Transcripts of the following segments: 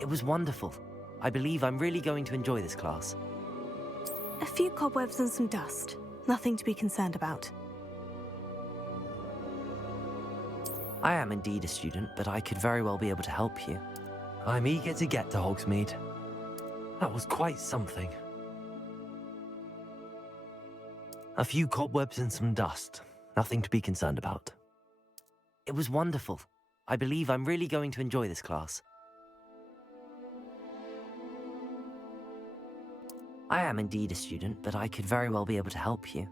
It was wonderful. I believe I'm really going to enjoy this class. A few cobwebs and some dust. Nothing to be concerned about. I am indeed a student, but I could very well be able to help you. I'm eager to get to Hogsmeade. That was quite something. A few cobwebs and some dust. Nothing to be concerned about. It was wonderful. I believe I'm really going to enjoy this class. I am indeed a student, but I could very well be able to help you.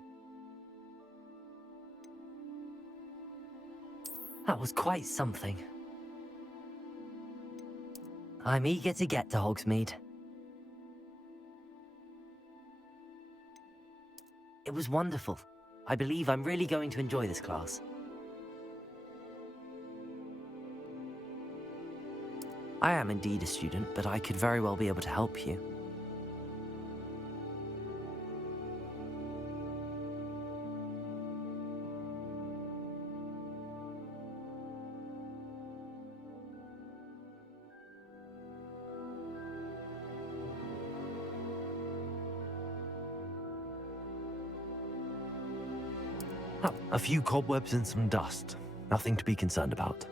That was quite something. I'm eager to get to Hogsmeade. It was wonderful. I believe I'm really going to enjoy this class. I am indeed a student, but I could very well be able to help you. Oh, a few cobwebs and some dust. Nothing to be concerned about.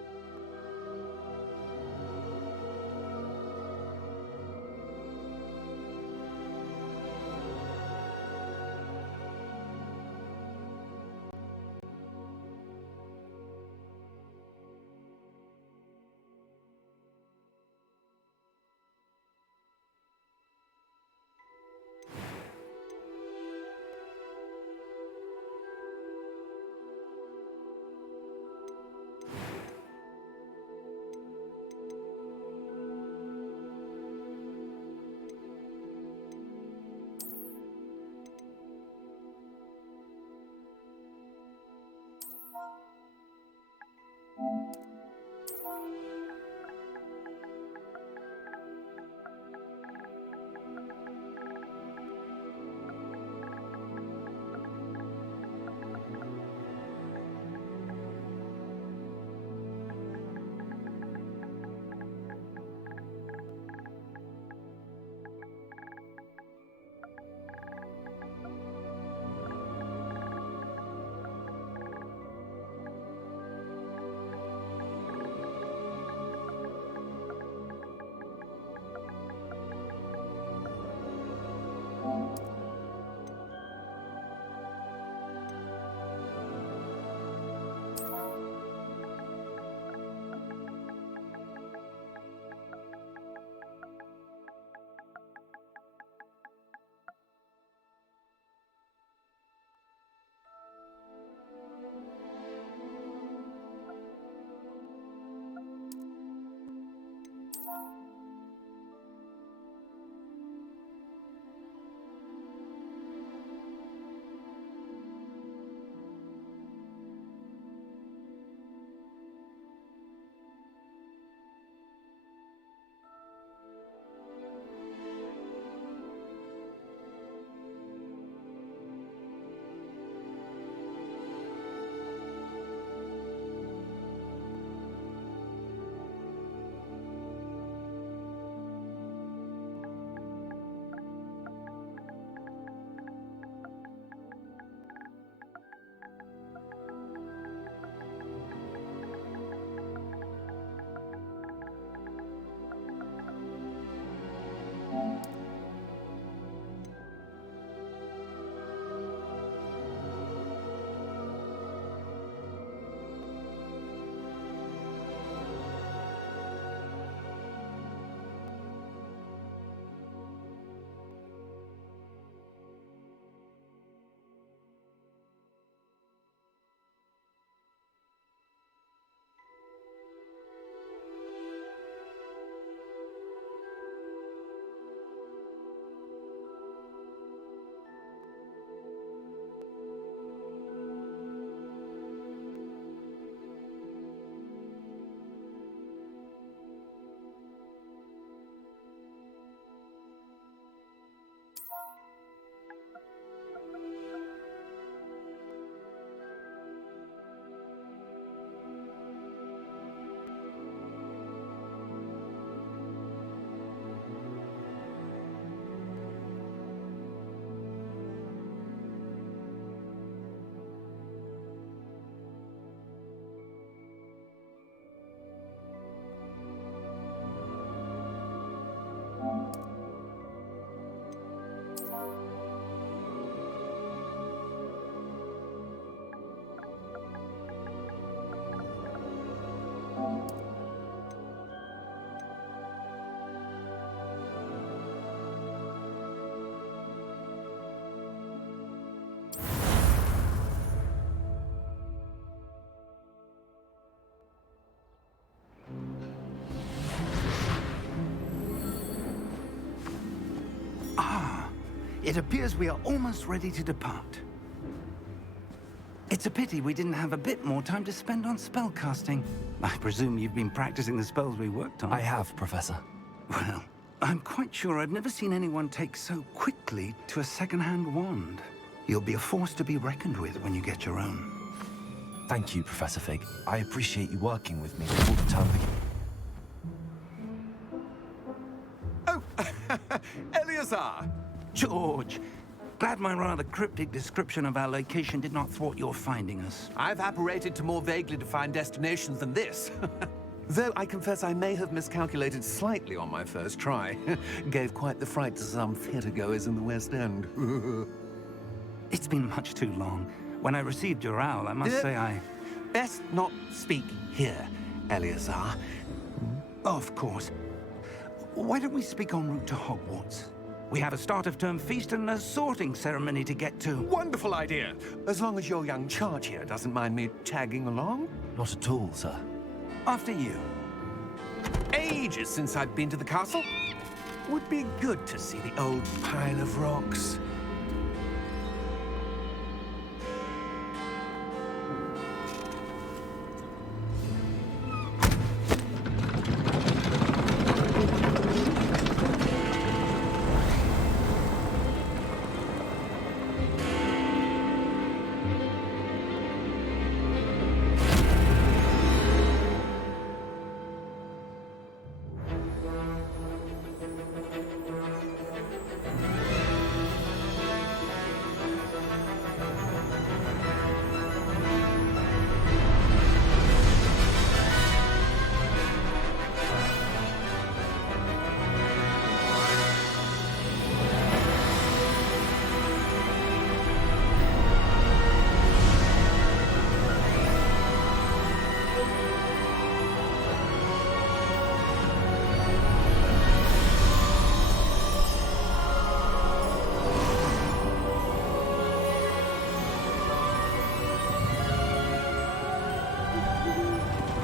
It appears we are almost ready to depart. It's a pity we didn't have a bit more time to spend on spellcasting. I presume you've been practicing the spells we worked on. I have, Professor. Well, I'm quite sure I've never seen anyone take so quickly to a second-hand wand. You'll be a force to be reckoned with when you get your own. Thank you, Professor Fig. I appreciate you working with me before the term begins. Oh, Eleazar! George, glad my rather cryptic description of our location did not thwart your finding us. I've apparated to more vaguely defined destinations than this. Though I confess I may have miscalculated slightly on my first try. Gave quite the fright to some theatre-goers in the West End. It's been much too long. When I received your owl, I must say I... Best not speak here, Eleazar. Of course. Why don't we speak en route to Hogwarts? We have a start-of-term feast and a sorting ceremony to get to. Wonderful idea! As long as your young charge here doesn't mind me tagging along. Not at all, sir. After you. Ages since I've been to the castle. Would be good to see the old pile of rocks.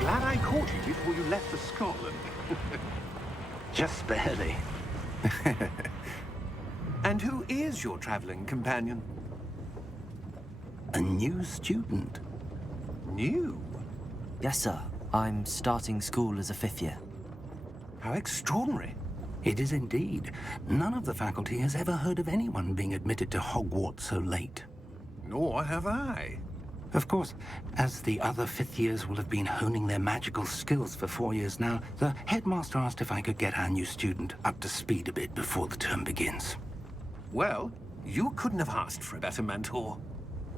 Glad I caught you before you left for Scotland. Just barely. And who is your traveling companion? A new student. New? Yes, sir. I'm starting school as a 5th year. How extraordinary. It is indeed. None of the faculty has ever heard of anyone being admitted to Hogwarts so late. Nor have I. Of course, as the other 5th years will have been honing their magical skills for 4 years now, the headmaster asked if I could get our new student up to speed a bit before the term begins. Well, you couldn't have asked for a better mentor.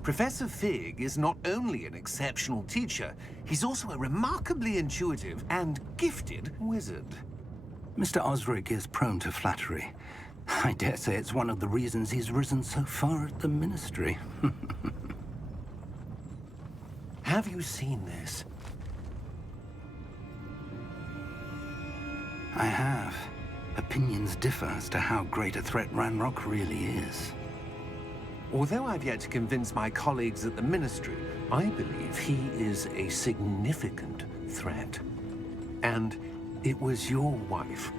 Professor Fig is not only an exceptional teacher, he's also a remarkably intuitive and gifted wizard. Mr. Osric is prone to flattery. I dare say it's one of the reasons he's risen so far at the Ministry. Have you seen this? I have. Opinions differ as to how great a threat Ranrock really is. Although I've yet to convince my colleagues at the Ministry, I believe he is a significant threat. And it was your wife,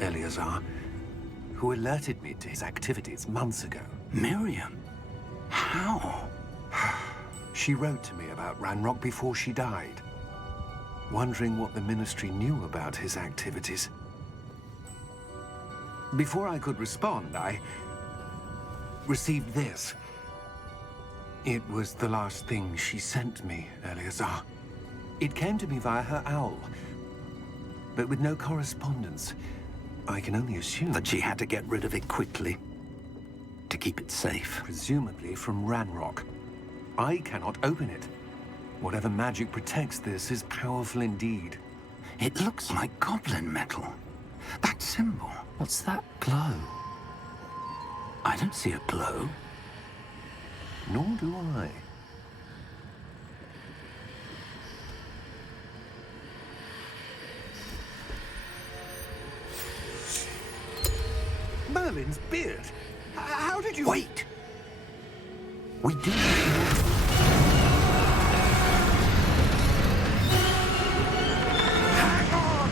Eleazar, who alerted me to his activities months ago. Miriam? How? She wrote to me about Ranrock before she died, wondering what the Ministry knew about his activities. Before I could respond, I received this. It was the last thing she sent me, Eleazar. It came to me via her owl, but with no correspondence. I can only assume That she had to get rid of it quickly, to keep it safe. presumably from Ranrock. I cannot open it. Whatever magic protects this is powerful indeed. It looks like goblin metal. That symbol. What's that glow? I don't see a glow. Nor do I. Merlin's beard. How did you... Wait! We do... Hang on!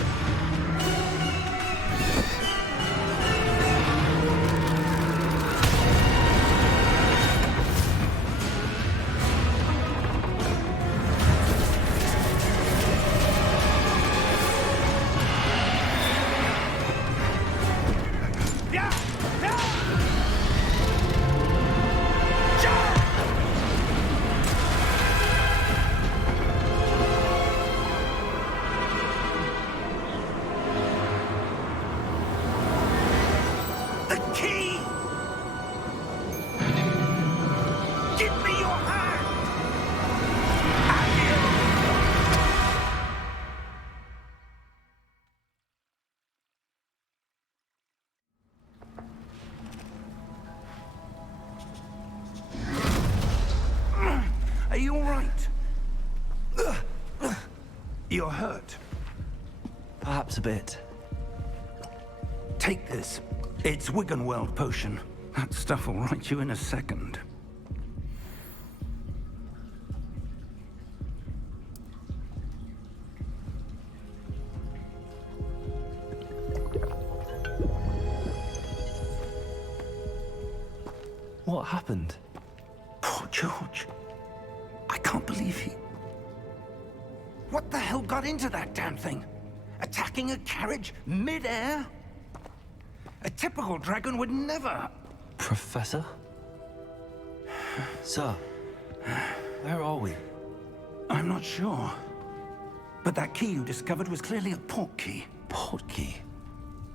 You're hurt. Perhaps a bit. Take this. It's Wiggenweld potion. That stuff will right you in a second. What happened? Poor George. I can't believe he... What the hell got into that damn thing? Attacking a carriage mid-air? A typical dragon would never... Professor? Sir, where are we? I'm not sure. But that key you discovered was clearly a port key. Port key?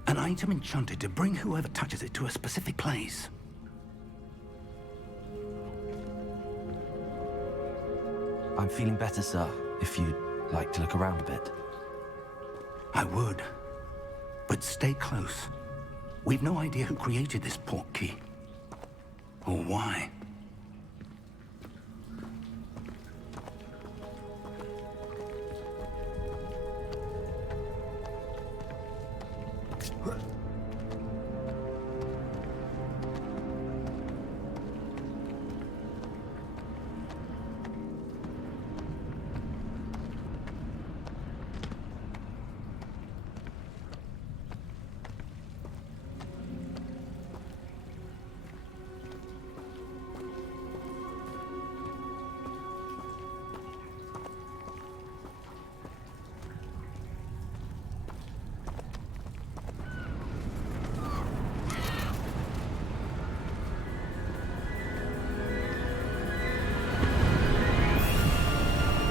An item enchanted to bring whoever touches it to a specific place. I'm feeling better, sir, if you'd like to look around a bit. I would. But stay close. We've no idea who created this port key. Or why.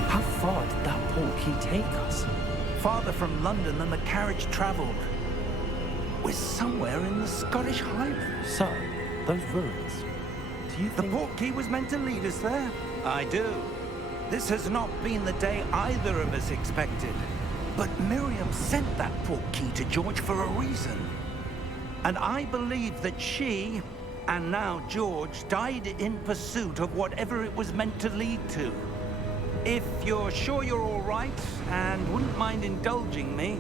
How far did that port key take us? Farther from London than the carriage traveled. We're somewhere in the Scottish Highlands. Sir, those ruins. Do you The think... port key was meant to lead us there? I do. This has not been the day either of us expected. But Miriam sent that port key to George for a reason. And I believe that she, and now George, died in pursuit of whatever it was meant to lead to. If you're sure you're all right, and wouldn't mind indulging me,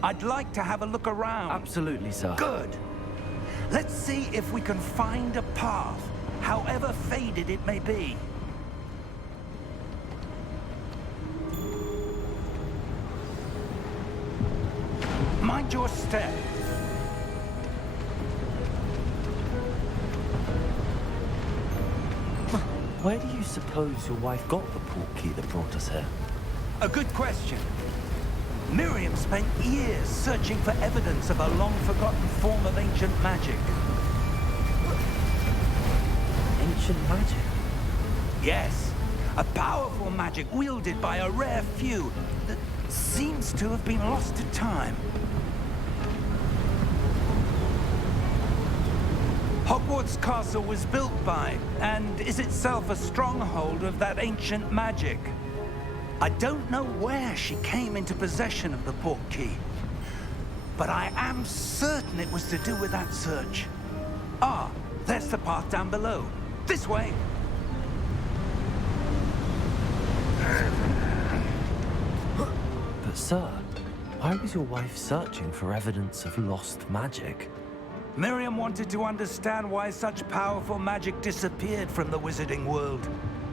I'd like to have a look around. Absolutely, sir. Good. Let's see if we can find a path, however faded it may be. Mind your step. Where do you suppose your wife got the port key that brought us here? A good question. Miriam spent years searching for evidence of a long-forgotten form of ancient magic. Ancient magic? Yes, a powerful magic wielded by a rare few that seems to have been lost to time. Hogwarts Castle was built by, and is itself a stronghold of that ancient magic. I don't know where she came into possession of the port key, but I am certain it was to do with that search. Ah, there's the path down below. This way. But sir, why was your wife searching for evidence of lost magic? Miriam wanted to understand why such powerful magic disappeared from the wizarding world.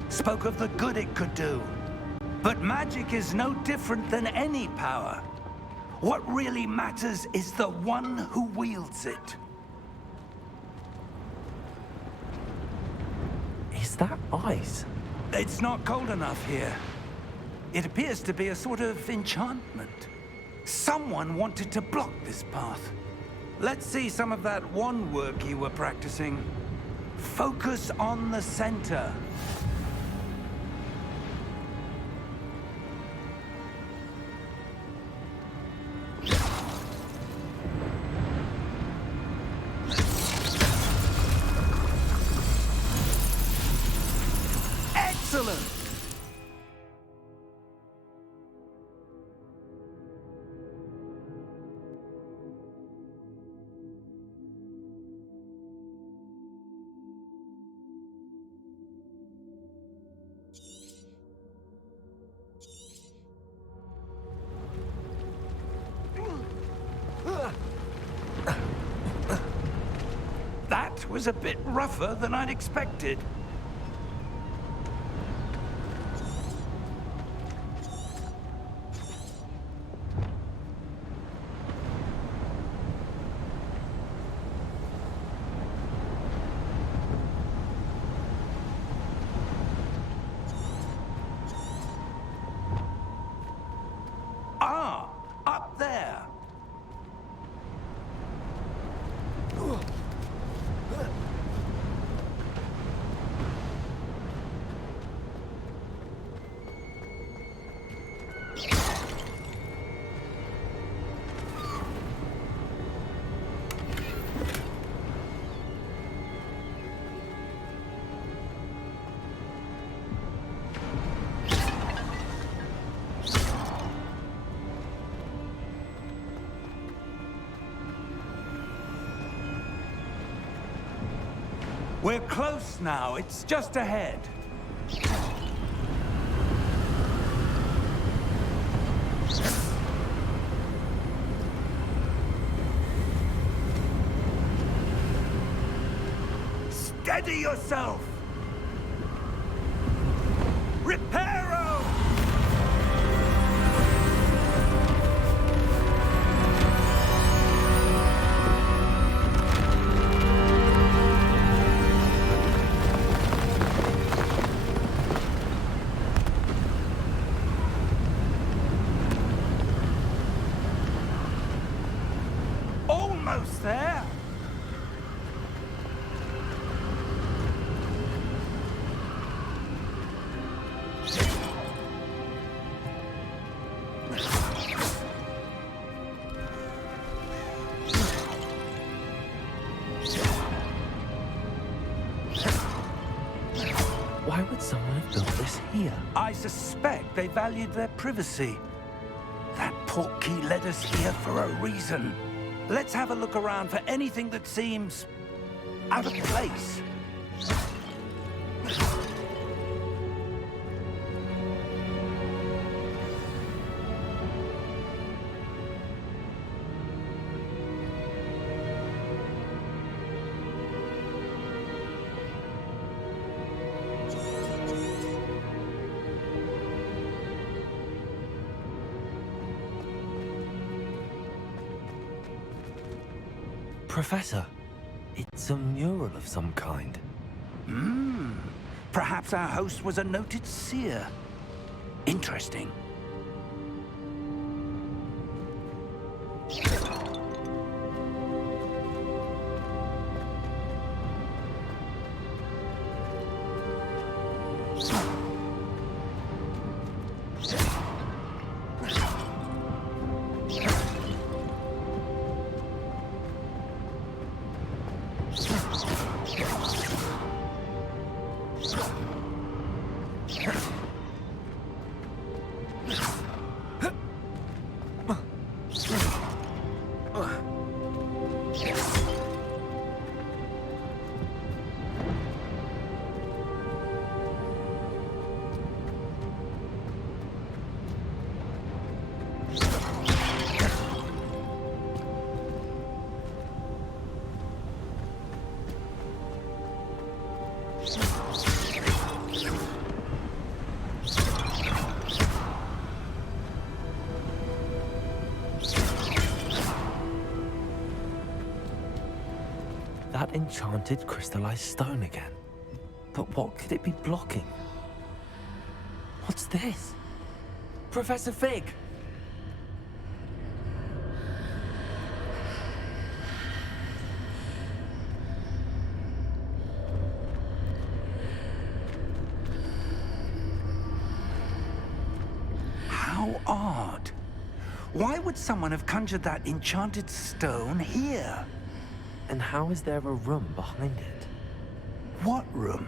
Spoke of the good it could do. But magic is no different than any power. What really matters is the one who wields it. Is that ice? It's not cold enough here. It appears to be a sort of enchantment. Someone wanted to block this path. Let's see some of that wand work you were practicing. Focus on the center. Excellent! was a bit rougher than I'd expected. Ah, up there. We're close now. It's just ahead. Steady yourself! Reparo! Almost there. Why would someone have built this here? I suspect they valued their privacy. That portkey led us here for a reason. Let's have a look around for anything that seems out of place. Professor, it's a mural of some kind. Perhaps our host was a noted seer. Interesting. That enchanted crystallized stone again. But what could it be blocking? What's this? Professor Fig! How odd. Why would someone have conjured that enchanted stone here? And how is there a room behind it? What room?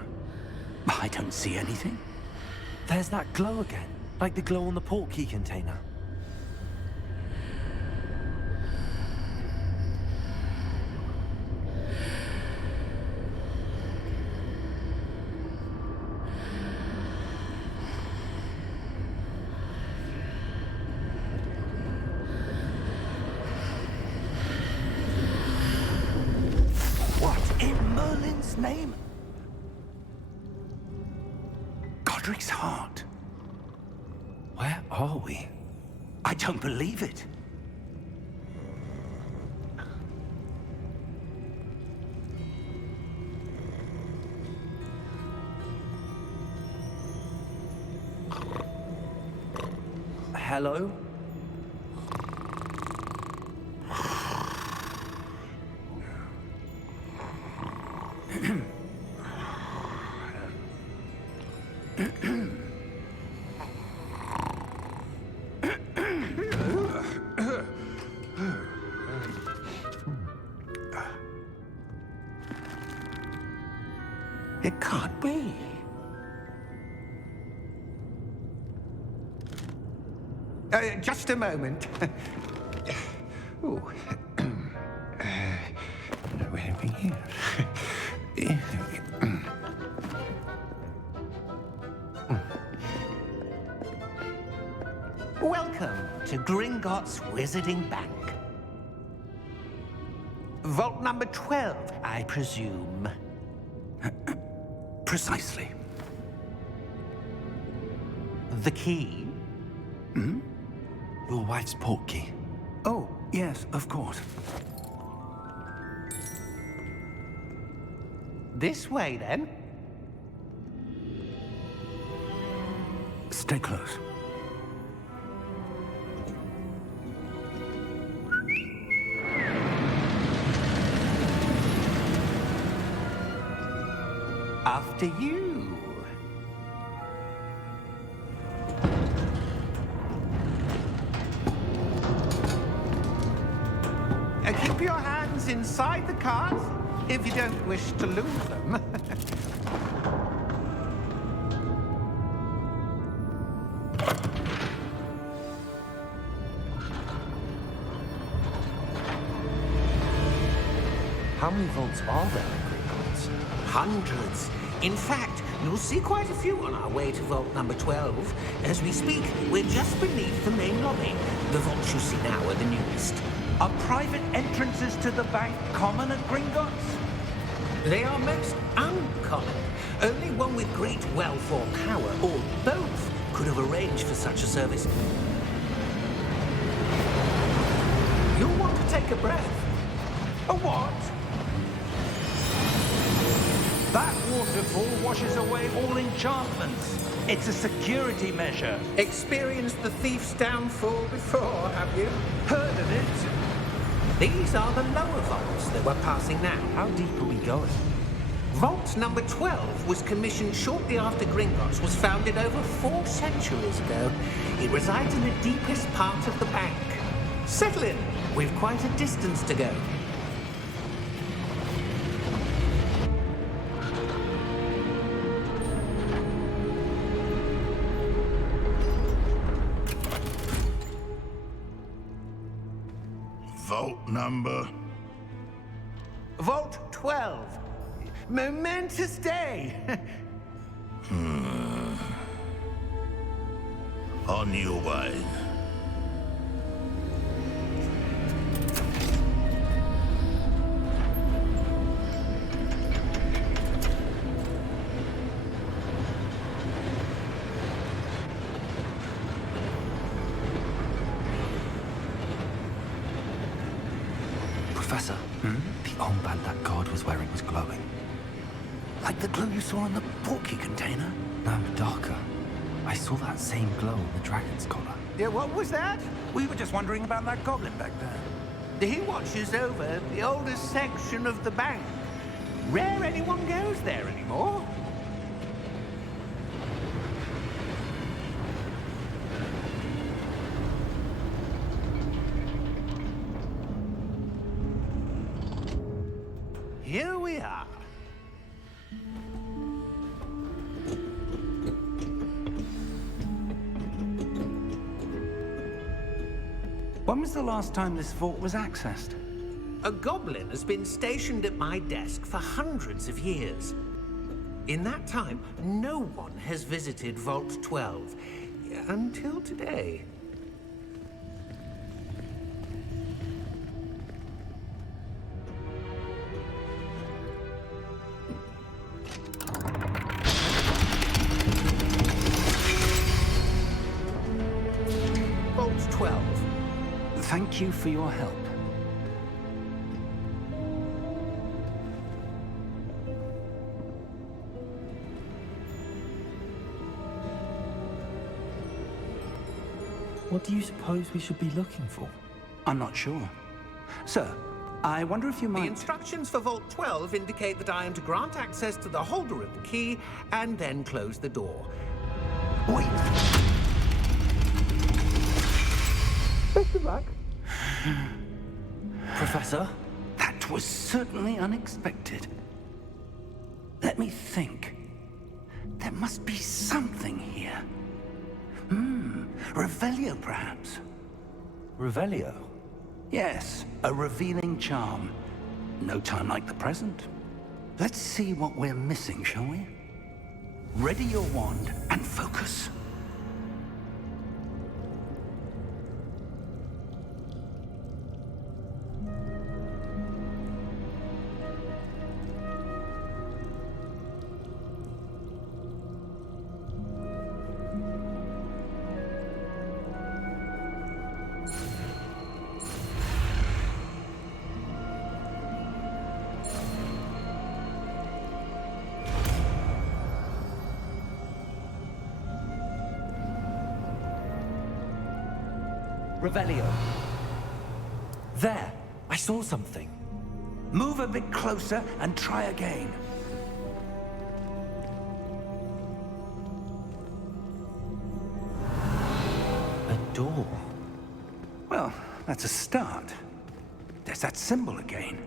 I don't see anything. There's that glow again, like the glow on the portkey container. What in Merlin's name? Godric's heart. Where are we? I don't believe it. Hello? It can't be. Just a moment. Ooh. Where are we here? Welcome to Gringotts Wizarding Bank. Vault number 12, I presume. Precisely. The key? Your wife's portkey. Oh, yes, of course. This way, then. Stay close. After you. Keep your hands inside the cart if you don't wish to lose them. How many vaults are there in Gringotts? Hundreds. In fact, you'll see quite a few on our way to vault number 12. As we speak, we're just beneath the main lobby. The vaults you see now are the newest. Are private entrances to the bank common at Gringotts? They are most uncommon. Only one with great wealth or power, or both, could have arranged for such a service. You'll want to take a breath. A what? That waterfall washes away all enchantments. It's a security measure. Experienced the thief's downfall before, have you? Heard of it? These are the lower vaults that we're passing now. How deep are we going? Vault number 12 was commissioned shortly after Gringotts was founded over 4 centuries ago. It resides in the deepest part of the bank. Settle in. We've quite a distance to go. Vault number? Vault 12. Momentous day. On your way. Professor, the armband that guard was wearing was glowing. Like the glow you saw in the portkey container? No, darker. I saw that same glow on the dragon's collar. Yeah, what was that? We were just wondering about that goblin back there. He watches over the oldest section of the bank. Rare anyone goes there anymore. Here we are. When was the last time this vault was accessed? A goblin has been stationed at my desk for hundreds of years. In that time, no one has visited Vault 12 until today. 12. Thank you for your help. What do you suppose we should be looking for? I'm not sure. Sir, I wonder if you The might... instructions for Vault 12 indicate that I am to grant access to the holder of the key and then close the door. Wait! Professor? That was certainly unexpected. Let me think. There must be something here. Revelio, perhaps? Revelio? Yes, a revealing charm. No time like the present. Let's see what we're missing, shall we? Ready your wand and focus. Revelio. There! I saw something. Move a bit closer and try again. A door. Well, that's a start. There's that symbol again.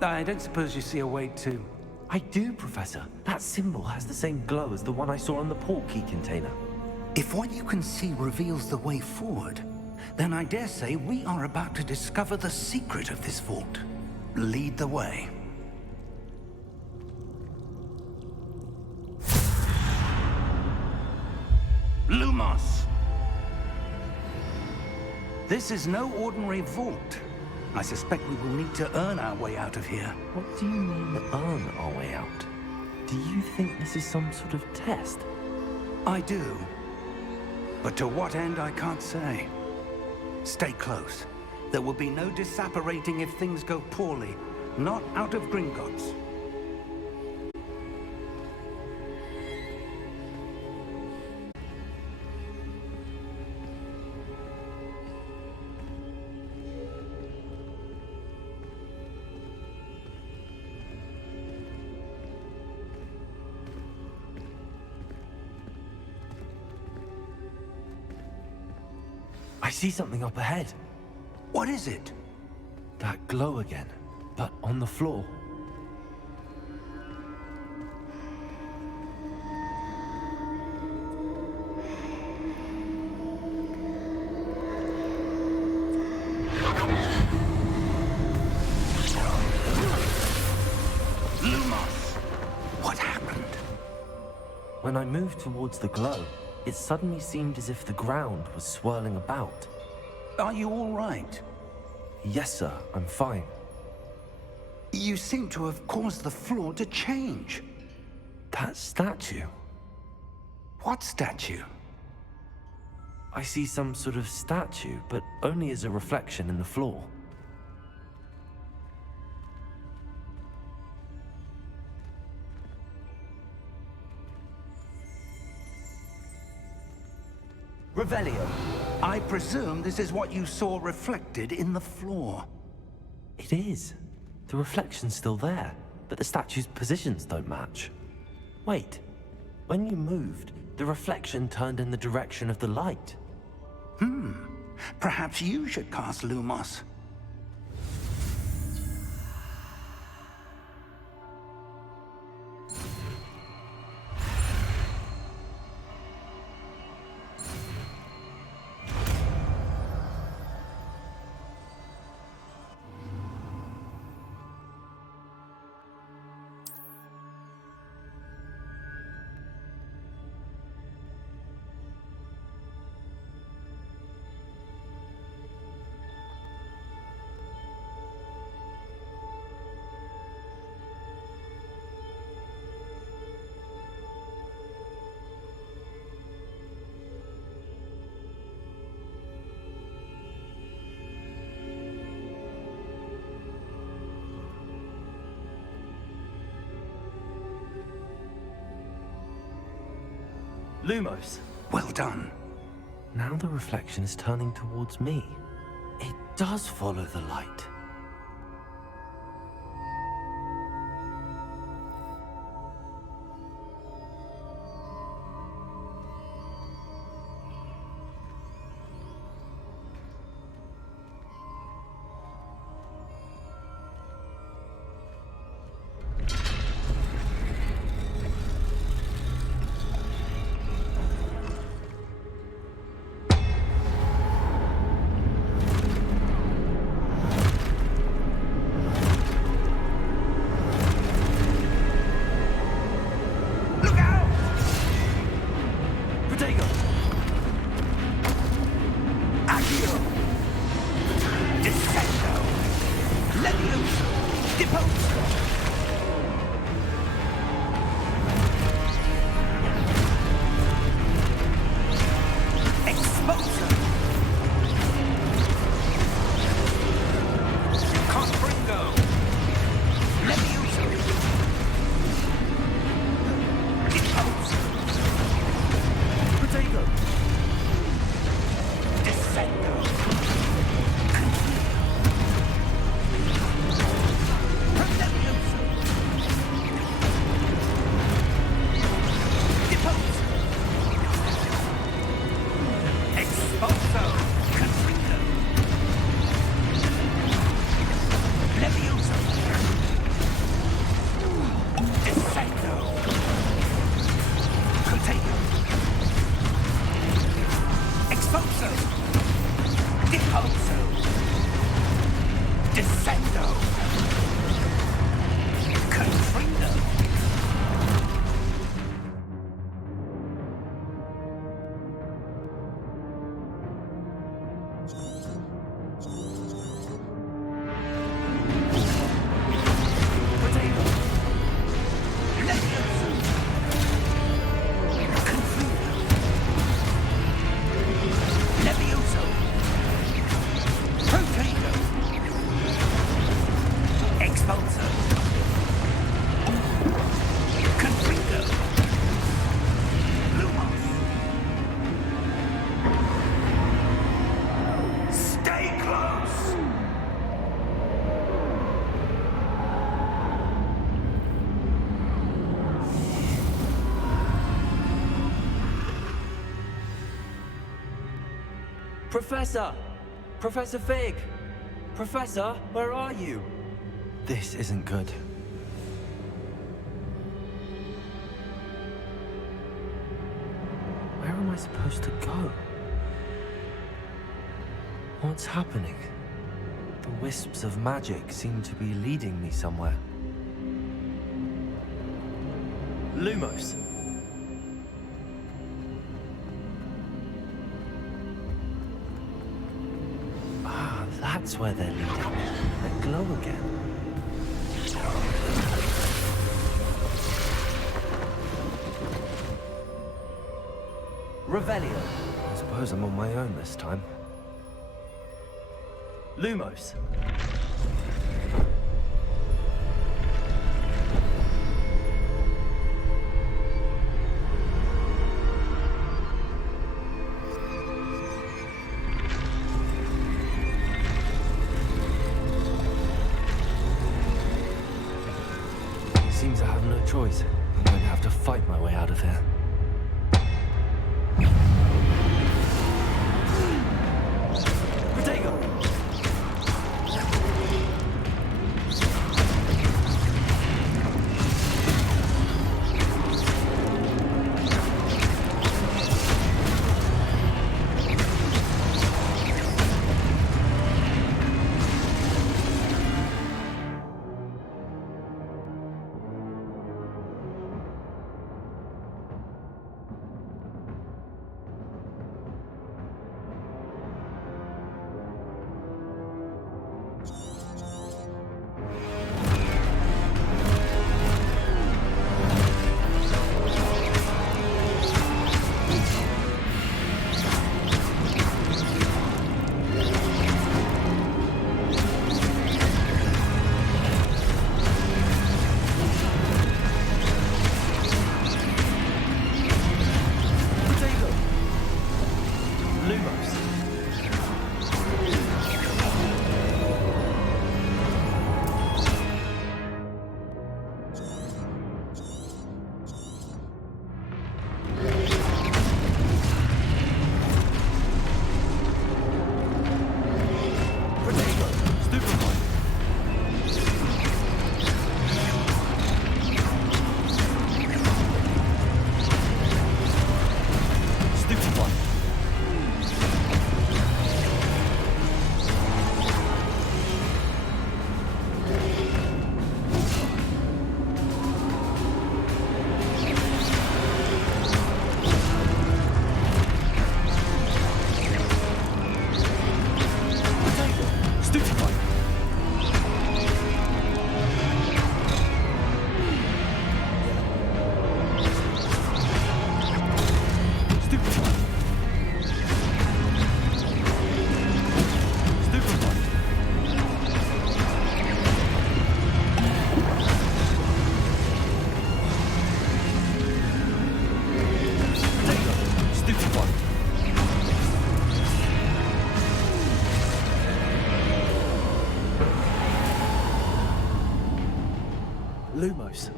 I don't suppose you see a way to... I do, Professor. That symbol has the same glow as the one I saw on the portkey container. If what you can see reveals the way forward, then I dare say we are about to discover the secret of this vault. Lead the way. Lumos! This is no ordinary vault. I suspect we will need to earn our way out of here. What do you mean, earn our way out? Do you think this is some sort of test? I do. But to what end, I can't say. Stay close. There will be no disapparating if things go poorly. Not out of Gringotts. I see something up ahead. What is it? That glow again, but on the floor. Lumos! What happened? When I moved towards the glow, it suddenly seemed as if the ground was swirling about. Are you all right? Yes, sir, I'm fine. You seem to have caused the floor to change. That statue. What statue? I see some sort of statue, but only as a reflection in the floor. Revelio. I presume this is what you saw reflected in the floor. It is. The reflection's still there, but the statue's positions don't match. Wait. When you moved, the reflection turned in the direction of the light. Perhaps you should cast Lumos. Lumos. Well done. Now the reflection is turning towards me. It does follow the light. Professor! Professor Fig! Professor, where are you? This isn't good. Where am I supposed to go? What's happening? The wisps of magic seem to be leading me somewhere. Lumos! That's where they're leading. They glow again. Revelio. I suppose I'm on my own this time. Lumos. Seems I have no choice. I'm going to have to fight my way out of here. Protego! Lumos.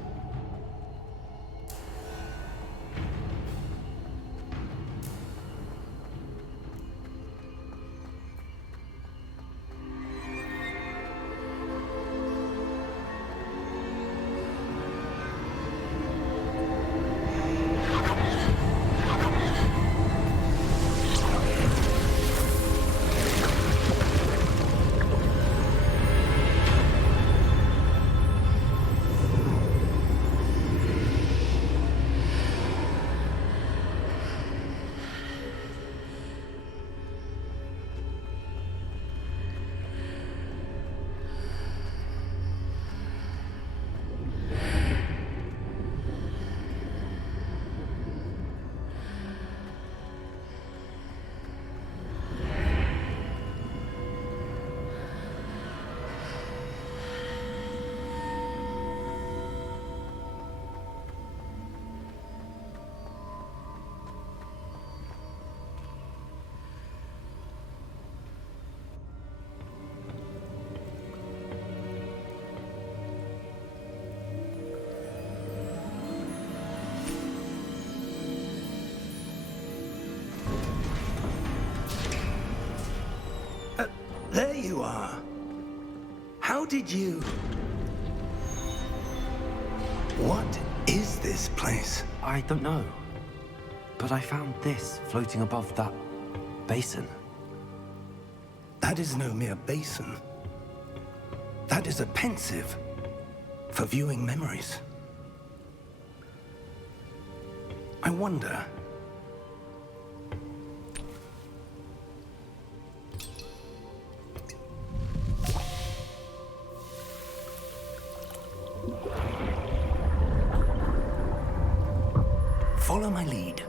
There you are. How did you... What is this place? I don't know. But I found this floating above that basin. That is no mere basin. That is a pensive for viewing memories. I wonder... Follow my lead.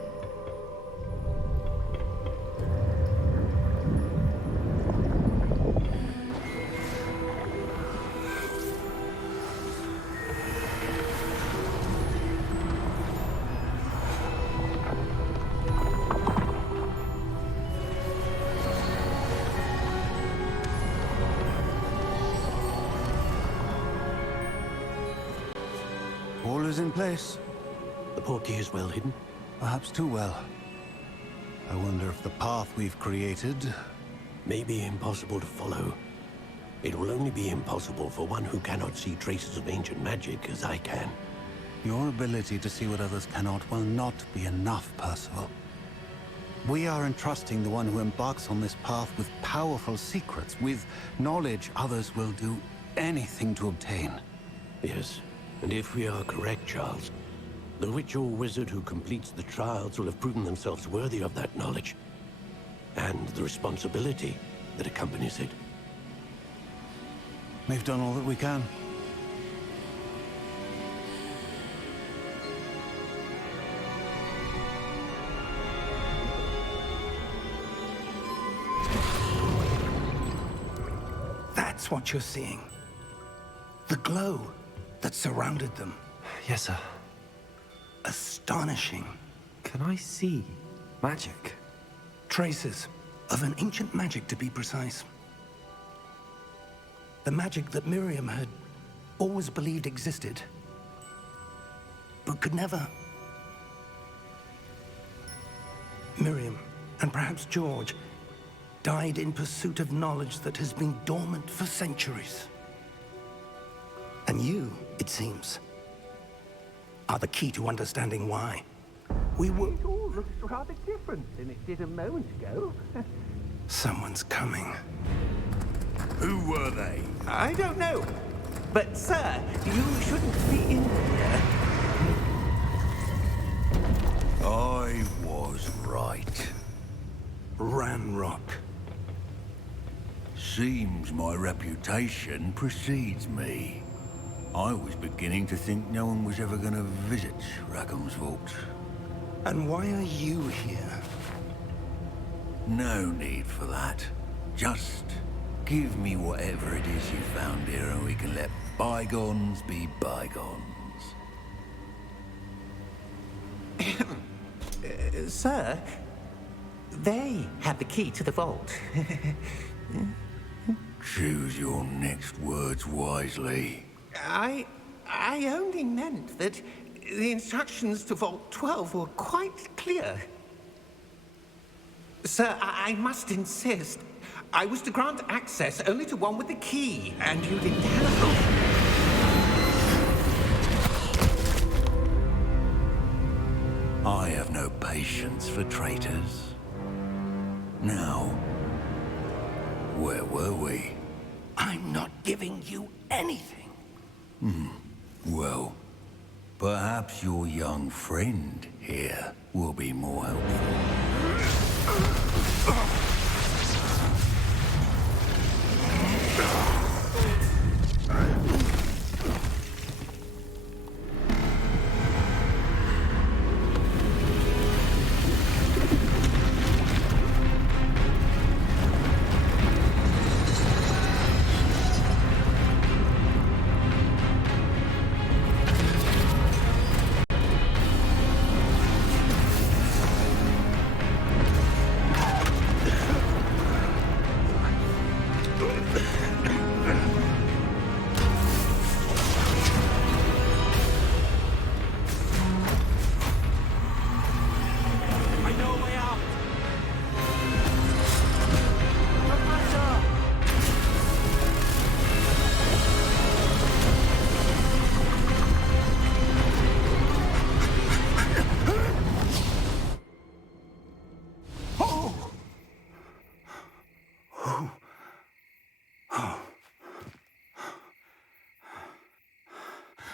All is in place. The portkey is well hidden. Perhaps too well. I wonder if the path we've created... May be impossible to follow. It will only be impossible for one who cannot see traces of ancient magic as I can. Your ability to see what others cannot will not be enough, Percival. We are entrusting the one who embarks on this path with powerful secrets, with knowledge others will do anything to obtain. Yes, and if we are correct, Charles, the witch or wizard who completes the trials will have proven themselves worthy of that knowledge, and the responsibility that accompanies it. We've done all that we can. That's what you're seeing. The glow that surrounded them. Yes, sir. Astonishing. Can I see magic? Traces of an ancient magic, to be precise. The magic that Miriam had always believed existed, but could never. Miriam, and perhaps George, died in pursuit of knowledge that has been dormant for centuries. And you, it seems, are the key to understanding why. We were... It all looks rather different than it did a moment ago. Someone's coming. Who were they? I don't know. But, sir, you shouldn't be in here. I was right. Ranrock. Seems my reputation precedes me. I was beginning to think no one was ever going to visit Rackham's vault. And why are you here? No need for that. Just give me whatever it is you found here and we can let bygones be bygones. Sir, they have the key to the vault. Choose your next words wisely. I only meant that the instructions to Vault 12 were quite clear. Sir, I must insist. I was to grant access only to one with the key, and you didn't have... I have no patience for traitors. Now, where were we? I'm not giving you anything. Well, perhaps your young friend here will be more helpful.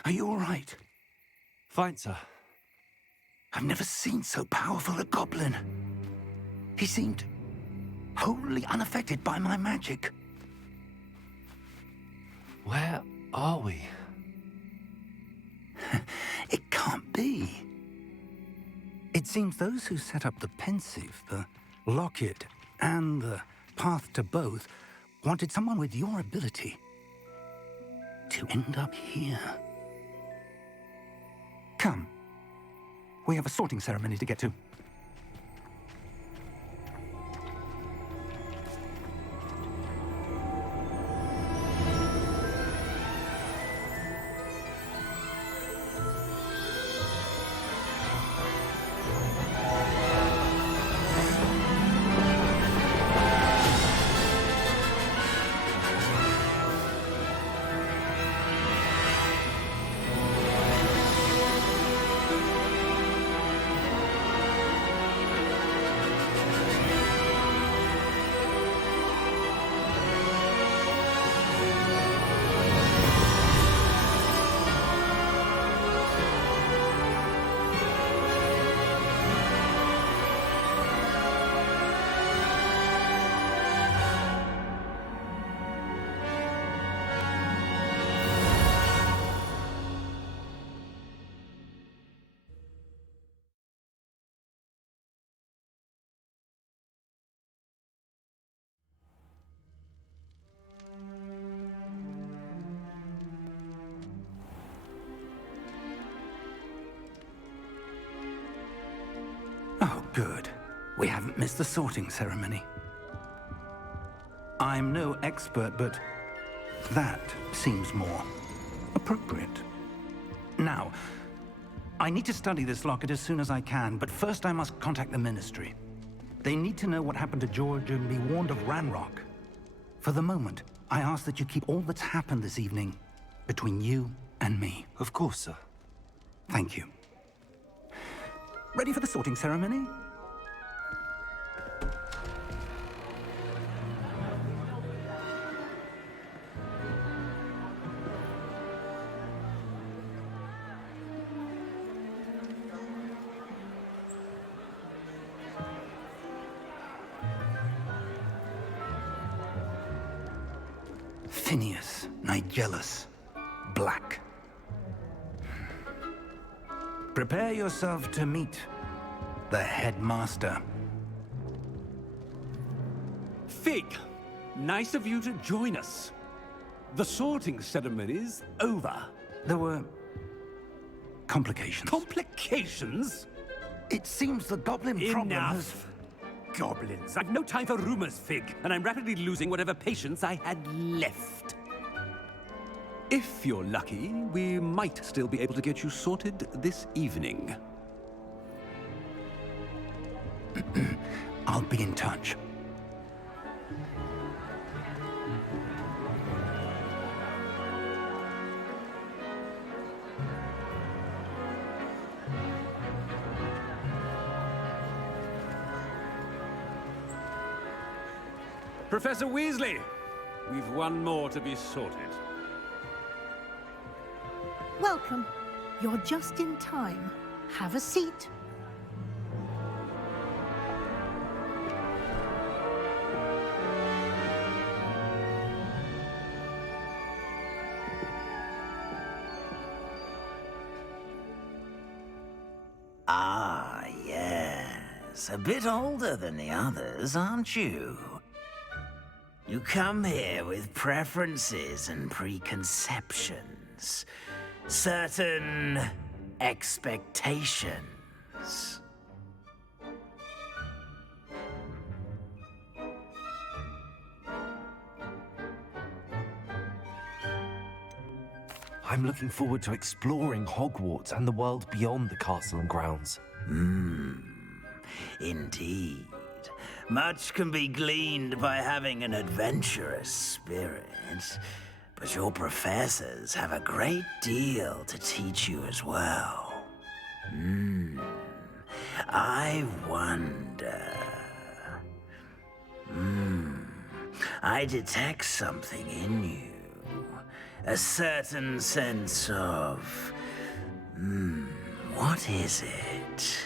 Are you all right? Fine, sir. I've never seen so powerful a goblin. He seemed wholly unaffected by my magic. Where are we? It can't be. It seems those who set up the pensive, the locket, and the path to both wanted someone with your ability to end up here. Come. We have a sorting ceremony to get to. Oh, good. We haven't missed the sorting ceremony. I'm no expert, but that seems more appropriate. Now, I need to study this locket as soon as I can, but first I must contact the Ministry. They need to know what happened to George and be warned of Ranrock. For the moment, I ask that you keep all that's happened this evening between you and me. Of course, sir. Thank you. Ready for the sorting ceremony? Phineas, Nigellus, Black. Prepare yourself to meet the headmaster. Fig, nice of you to join us. The sorting ceremony's over. There were complications. Complications? It seems the goblin problem has... Enough. Goblins. I've no time for rumors, Fig, and I'm rapidly losing whatever patience I had left. If you're lucky, we might still be able to get you sorted this evening. I'll be in touch. Professor Weasley, we've one more to be sorted. Welcome. You're just in time. Have a seat. Ah, yes. A bit older than the others, aren't you? You come here with preferences and preconceptions. Certain expectations. I'm looking forward to exploring Hogwarts and the world beyond the castle and grounds. Indeed. Much can be gleaned by having an adventurous spirit, but your professors have a great deal to teach you as well. I wonder... I detect something in you. A certain sense of... what is it?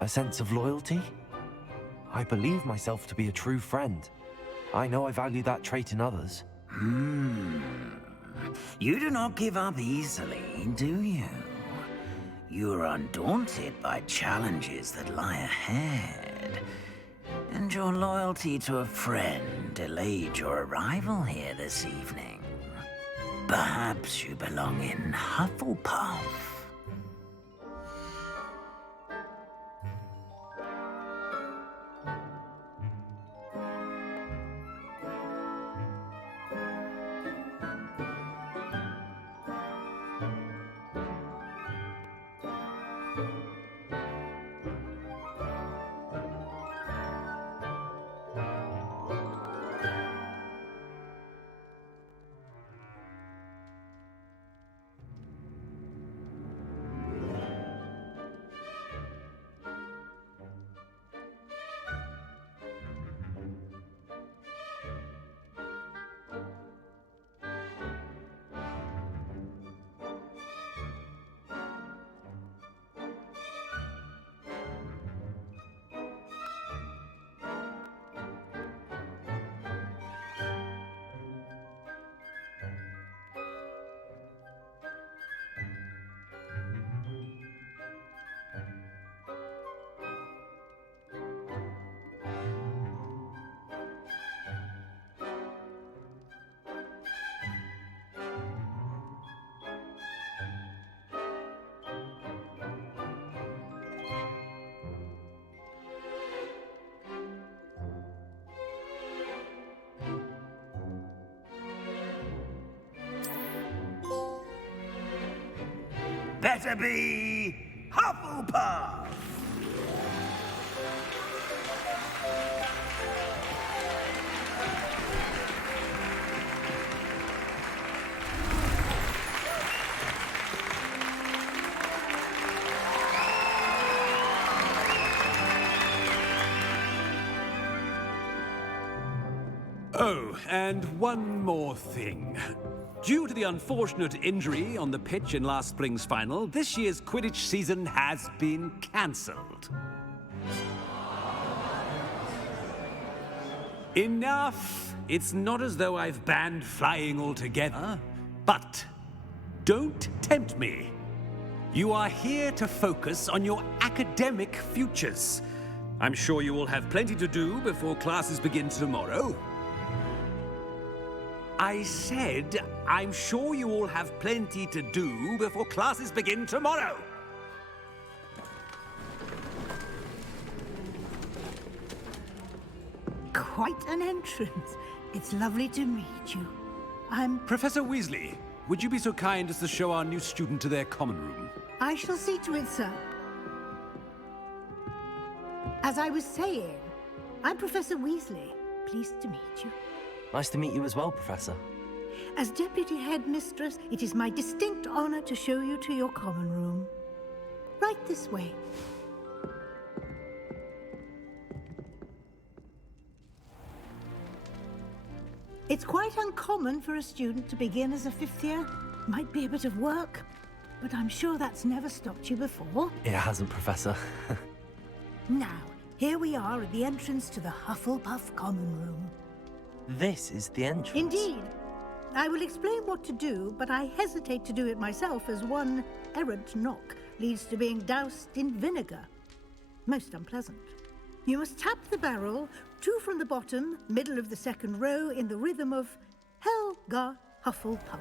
A sense of loyalty? I believe myself to be a true friend. I know I value that trait in others. You do not give up easily, do you? You are undaunted by challenges that lie ahead. And your loyalty to a friend delayed your arrival here this evening. Perhaps you belong in Hufflepuff. better be Hufflepuff! Oh, and one more thing. Due to the unfortunate injury on the pitch in last spring's final, this year's Quidditch season has been cancelled. Enough! It's not as though I've banned flying altogether, but don't tempt me. You are here to focus on your academic futures. I'm sure you will have plenty to do before classes begin tomorrow. I said, I'm sure you all have plenty to do before classes begin tomorrow. Quite an entrance. It's lovely to meet you. Professor Weasley, would you be so kind as to show our new student to their common room? I shall see to it, sir. As I was saying, I'm Professor Weasley. Pleased to meet you. Nice to meet you as well, Professor. As Deputy Headmistress, it is my distinct honor to show you to your common room. Right this way. It's quite uncommon for a student to begin as a fifth year. Might be a bit of work, but I'm sure that's never stopped you before. It hasn't, Professor. Now, here we are at the entrance to the Hufflepuff common room. This is the entrance. Indeed. I will explain what to do, but I hesitate to do it myself as one errant knock leads to being doused in vinegar. Most unpleasant. You must tap the barrel, 2 from the bottom, middle of the second row, in the rhythm of Helga Hufflepuff.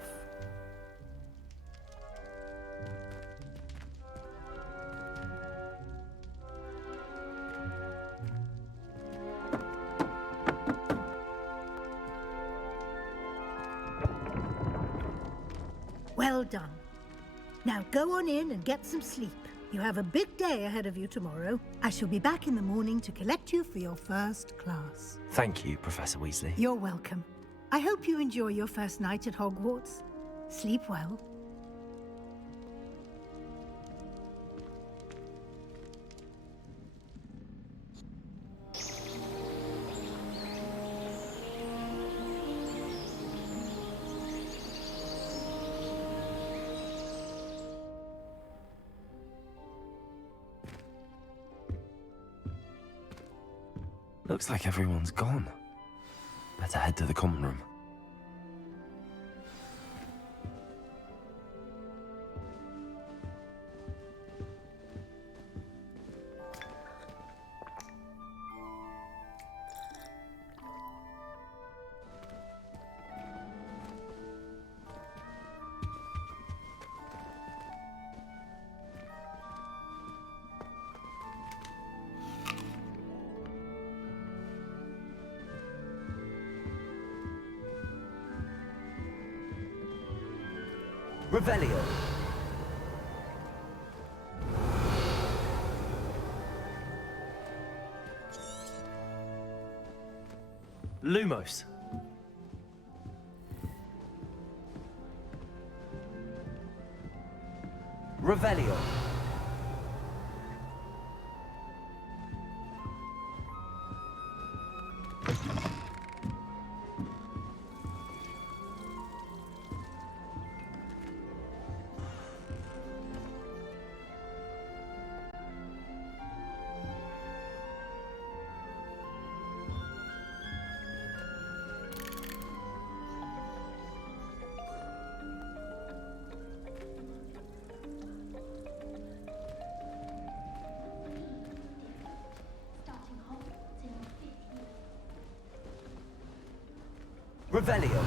Well done. Now go on in and get some sleep. You have a big day ahead of you tomorrow. I shall be back in the morning to collect you for your first class. Thank you, Professor Weasley. You're welcome. I hope you enjoy your first night at Hogwarts. Sleep well. Looks like everyone's gone. Better head to the common room. Revelio. Lumos. Revelio. Revelio.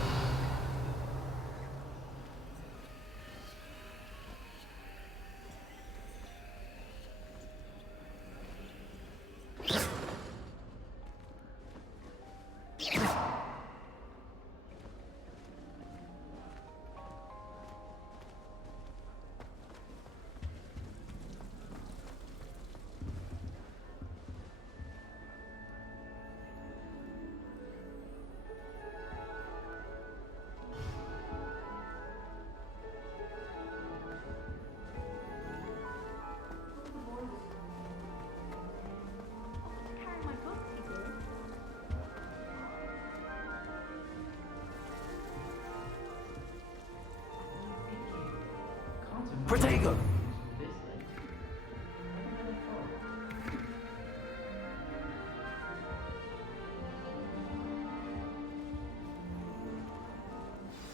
Protego!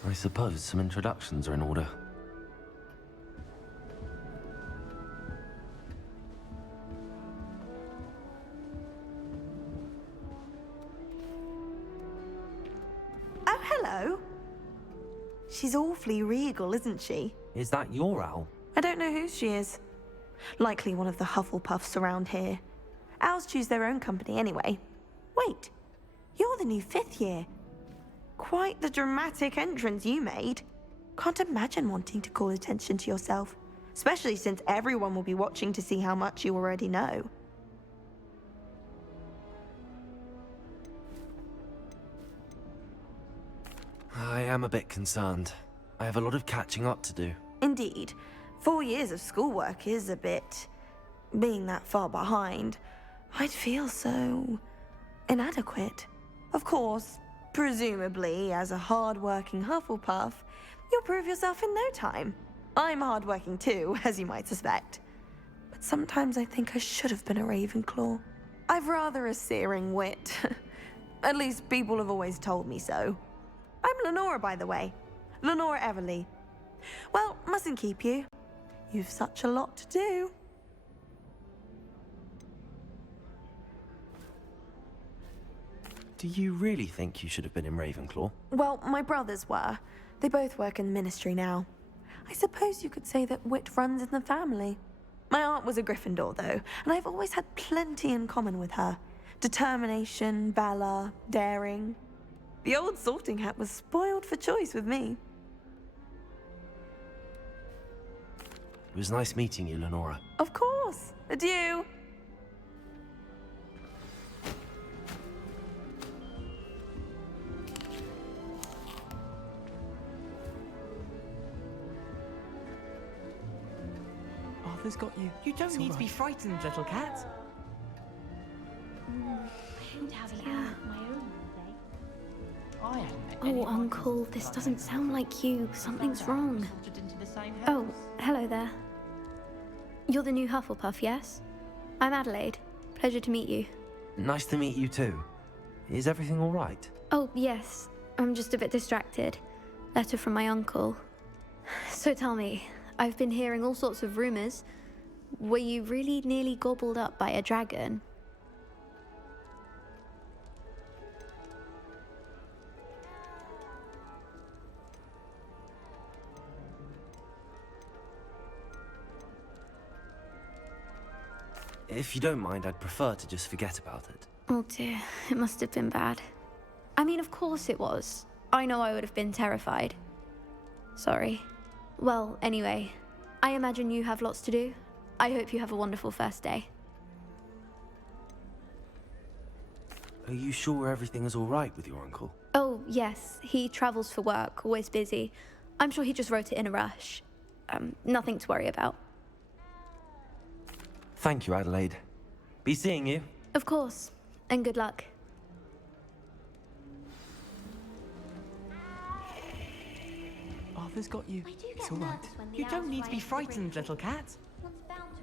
I suppose some introductions are in order. Oh, hello. She's awfully regal, isn't she? Is that your owl? I don't know who she is. Likely one of the Hufflepuffs around here. Owls choose their own company anyway. Wait, you're the new 5th year. Quite the dramatic entrance you made. Can't imagine wanting to call attention to yourself, especially since everyone will be watching to see how much you already know. I am a bit concerned. I have a lot of catching up to do. Indeed. 4 years of schoolwork is a bit... being that far behind. I'd feel so... inadequate. Of course, presumably, as a hard-working Hufflepuff, you'll prove yourself in no time. I'm hard-working too, as you might suspect. But sometimes I think I should have been a Ravenclaw. I've rather a searing wit. At least people have always told me so. I'm Lenora, by the way. Lenora Everly. Well, mustn't keep you. You've such a lot to do. Do you really think you should have been in Ravenclaw? Well, my brothers were. They both work in the ministry now. I suppose you could say that wit runs in the family. My aunt was a Gryffindor, though, and I've always had plenty in common with her. Determination, valor, daring. The old sorting hat was spoiled for choice with me. It was nice meeting you, Lenora. Of course. Adieu. Arthur's got you. You don't need to be frightened, little cat. Oh, Uncle, this doesn't sound like you. Something's wrong. Oh, hello there. You're the new Hufflepuff, yes? I'm Adelaide. Pleasure to meet you. Nice to meet you too. Is everything all right? Oh, yes. I'm just a bit distracted. Letter from my uncle. So tell me, I've been hearing all sorts of rumors. Were you really nearly gobbled up by a dragon? If you don't mind, I'd prefer to just forget about it. Oh dear, it must have been bad. I mean, of course it was. I know I would have been terrified. Sorry. Well, anyway, I imagine you have lots to do. I hope you have a wonderful first day. Are you sure everything is all right with your uncle? Oh, yes. He travels for work, always busy. I'm sure he just wrote it in a rush. Nothing to worry about. Thank you, Adelaide. Be seeing you. Of course. And good luck. Arthur's got you. It's all right. You don't need to be frightened, little cat.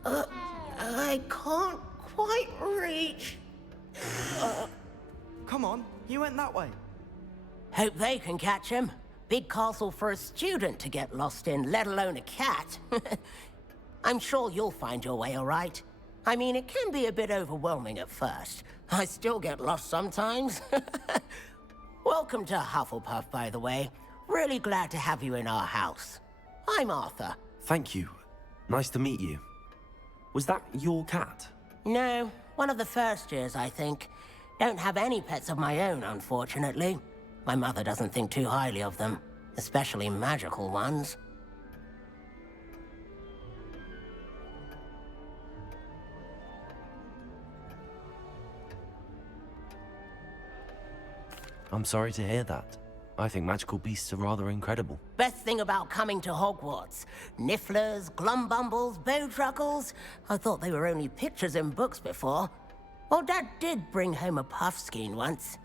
I can't quite reach. Come on, you went that way. Hope they can catch him. Big castle for a student to get lost in, let alone a cat. I'm sure you'll find your way all right. I mean, it can be a bit overwhelming at first. I still get lost sometimes. Welcome to Hufflepuff, by the way. Really glad to have you in our house. I'm Arthur. Thank you. Nice to meet you. Was that your cat? No, one of the first years, I think. Don't have any pets of my own, unfortunately. My mother doesn't think too highly of them, especially magical ones. I'm sorry to hear that. I think magical beasts are rather incredible. Best thing about coming to Hogwarts. Nifflers, Glumbumbles, Bowtruckles. I thought they were only pictures in books before. Well, Dad did bring home a Puffskein once.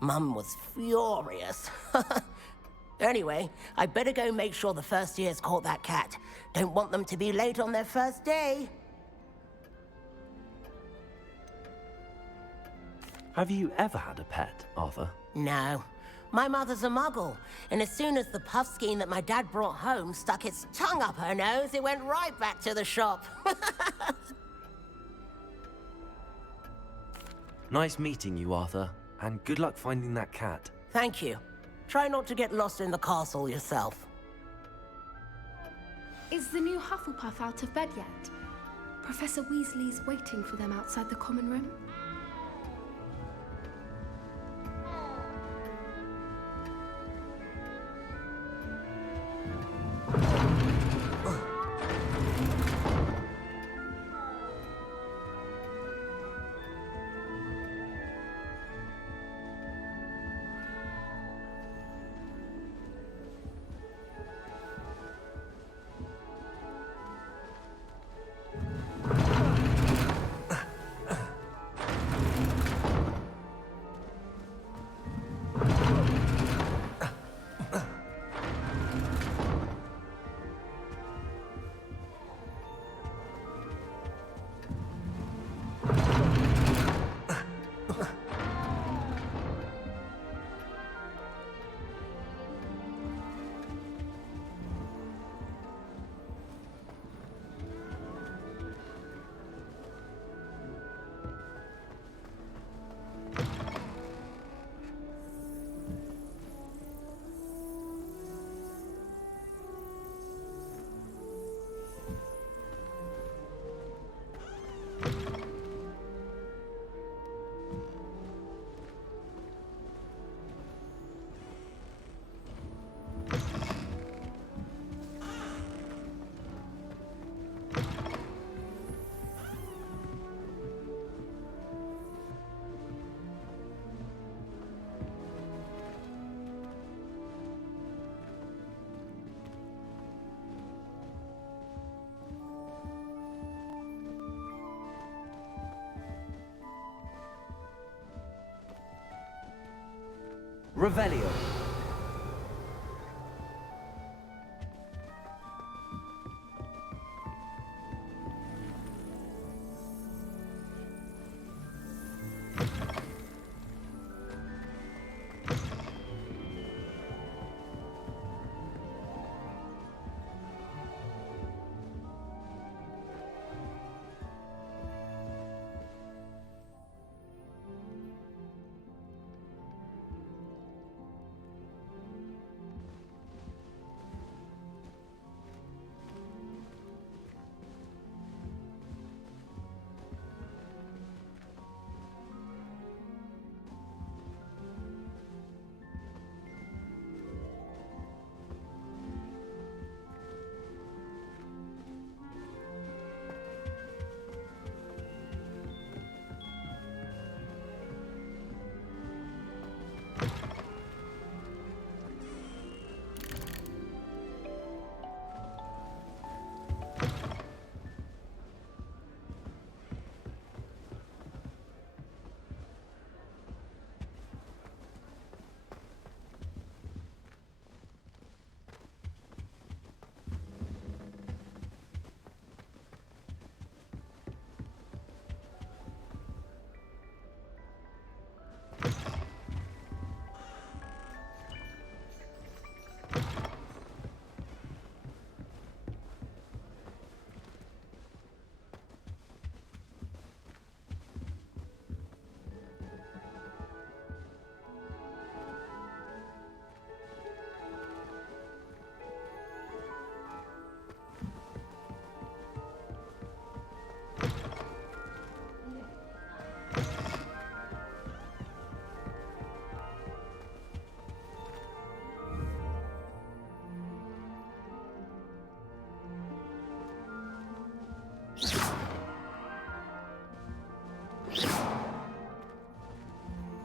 Mum was furious. Anyway, I better go make sure the first years caught that cat. Don't want them to be late on their first day. Have you ever had a pet, Arthur? No. My mother's a muggle, and as soon as the puffskein that my dad brought home stuck its tongue up her nose, it went right back to the shop. Nice meeting you, Arthur, and good luck finding that cat. Thank you. Try not to get lost in the castle yourself. Is the new Hufflepuff out of bed yet? Professor Weasley's waiting for them outside the common room. Revelio.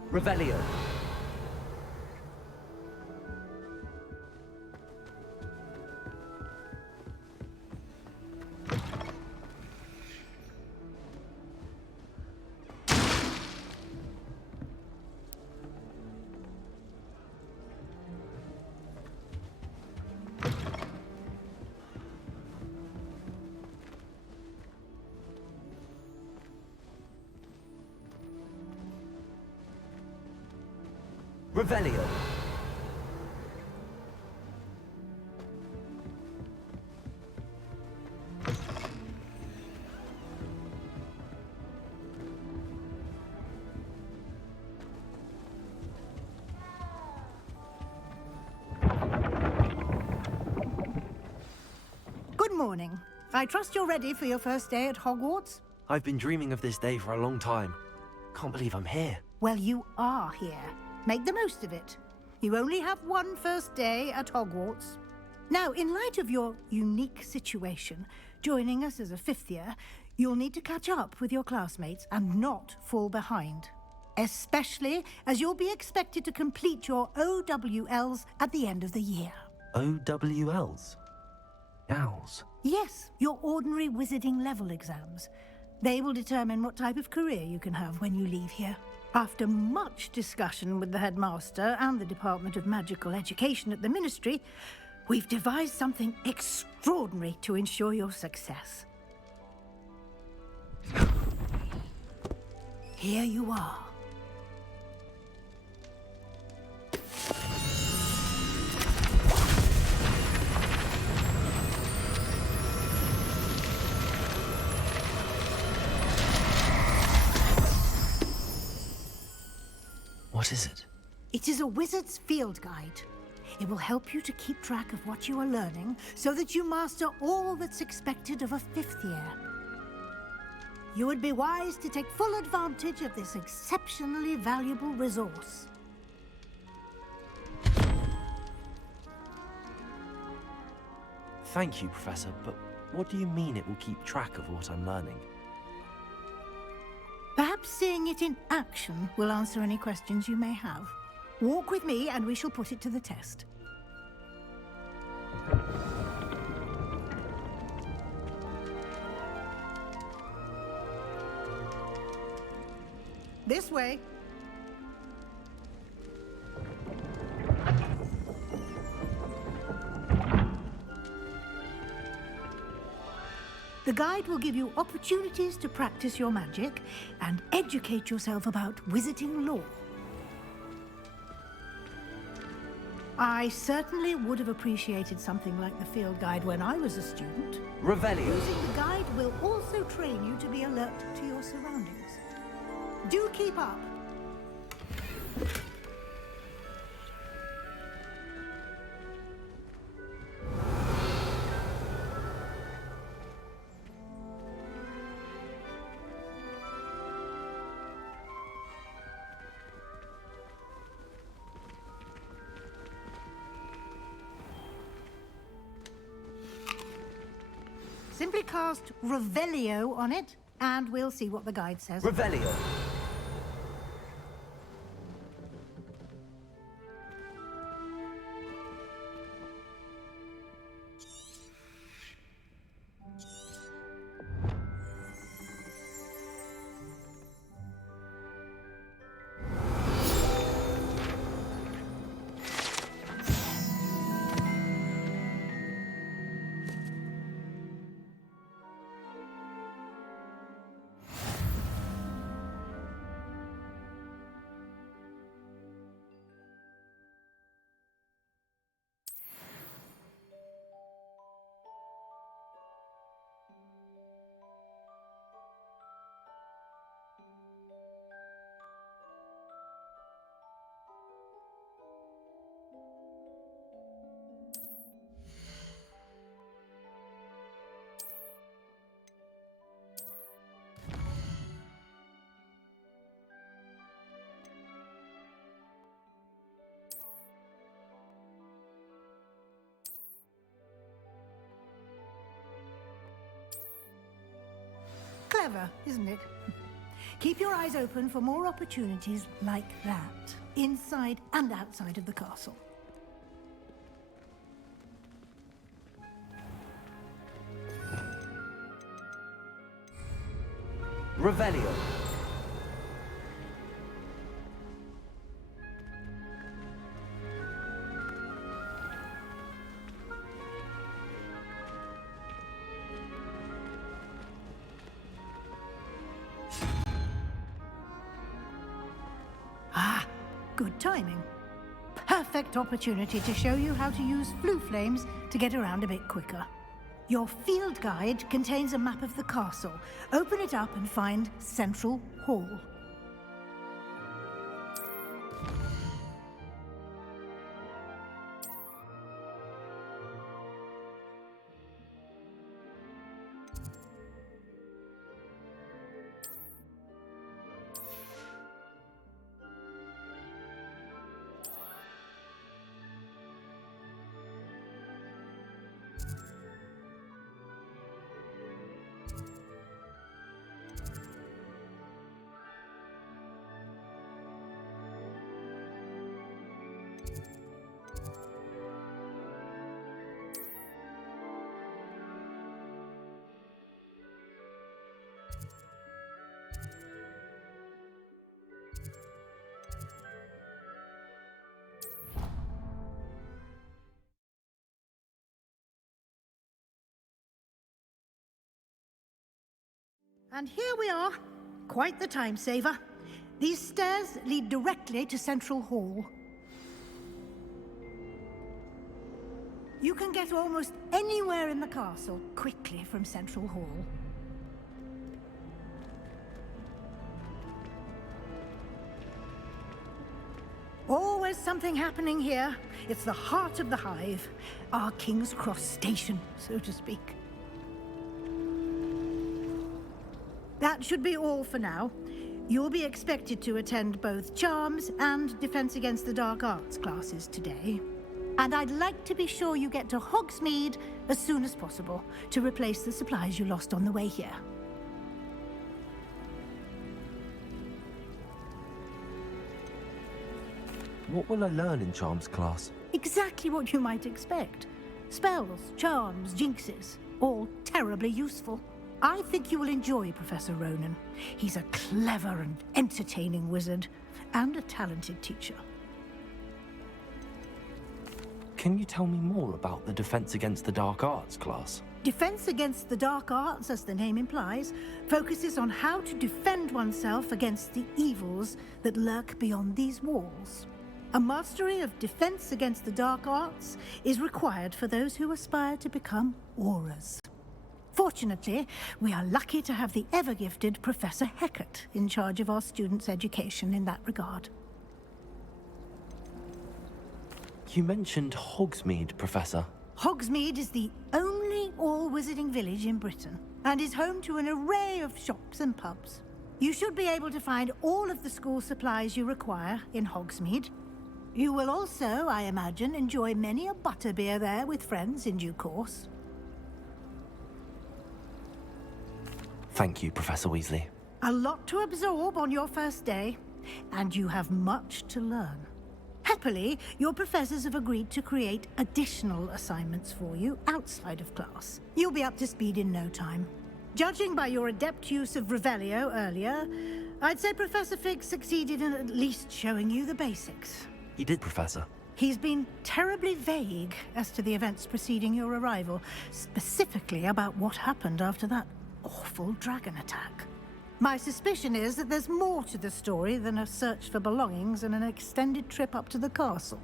Revelio. Revelio. Good morning. I trust you're ready for your first day at Hogwarts? I've been dreaming of this day for a long time. Can't believe I'm here. Well, you are here. Make the most of it. You only have one first day at Hogwarts. Now, in light of your unique situation, joining us as a fifth year, you'll need to catch up with your classmates and not fall behind. Especially as you'll be expected to complete your OWLs at the end of the year. OWLs? Owls? Yes, your ordinary wizarding level exams. They will determine what type of career you can have when you leave here. After much discussion with the headmaster and the Department of Magical Education at the Ministry, we've devised something extraordinary to ensure your success. Here you are. What is it? It is a wizard's field guide. It will help you to keep track of what you are learning so that you master all that's expected of a fifth year. You would be wise to take full advantage of this exceptionally valuable resource. Thank you, Professor, but what do you mean it will keep track of what I'm learning? Perhaps seeing it in action will answer any questions you may have. Walk with me and we shall put it to the test. This way. The guide will give you opportunities to practice your magic and educate yourself about wizarding lore. I certainly would have appreciated something like the field guide when I was a student. Revelio. Using the guide will also train you to be alert to your surroundings. Do keep up. Simply cast Revelio on it, and we'll see what the guide says. Revelio. Clever, isn't it? Keep your eyes open for more opportunities like that, inside and outside of the castle. Revelio. Ah, good timing. perfect opportunity to show you how to use flue flames to get around a bit quicker. Your field guide contains a map of the castle. Open it up and find Central Hall. And here we are. Quite the time saver. These stairs lead directly to Central Hall. You can get almost anywhere in the castle quickly from Central Hall. Always something happening here. It's the heart of the hive. Our King's Cross station, so to speak. That should be all for now. You'll be expected to attend both Charms and Defense Against the Dark Arts classes today. And I'd like to be sure you get to Hogsmeade as soon as possible to replace the supplies you lost on the way here. What will I learn in Charms class? Exactly what you might expect. Spells, charms, jinxes, all terribly useful. I think you will enjoy Professor Ronan. He's a clever and entertaining wizard, and a talented teacher. Can you tell me more about the Defense Against the Dark Arts class? Defense Against the Dark Arts, as the name implies, focuses on how to defend oneself against the evils that lurk beyond these walls. A mastery of Defense Against the Dark Arts is required for those who aspire to become auras. Fortunately, we are lucky to have the ever-gifted Professor Hecat in charge of our students' education in that regard. You mentioned Hogsmeade, Professor. Hogsmeade is the only all-wizarding village in Britain, and is home to an array of shops and pubs. You should be able to find all of the school supplies you require in Hogsmeade. You will also, I imagine, enjoy many a butterbeer there with friends in due course. Thank you, Professor Weasley. A lot to absorb on your first day, and you have much to learn. Happily, your professors have agreed to create additional assignments for you outside of class. You'll be up to speed in no time. Judging by your adept use of Revelio earlier, I'd say Professor Fig succeeded in at least showing you the basics. He did, Professor. He's been terribly vague as to the events preceding your arrival, specifically about what happened after that awful dragon attack. My suspicion is that there's more to the story than a search for belongings and an extended trip up to the castle.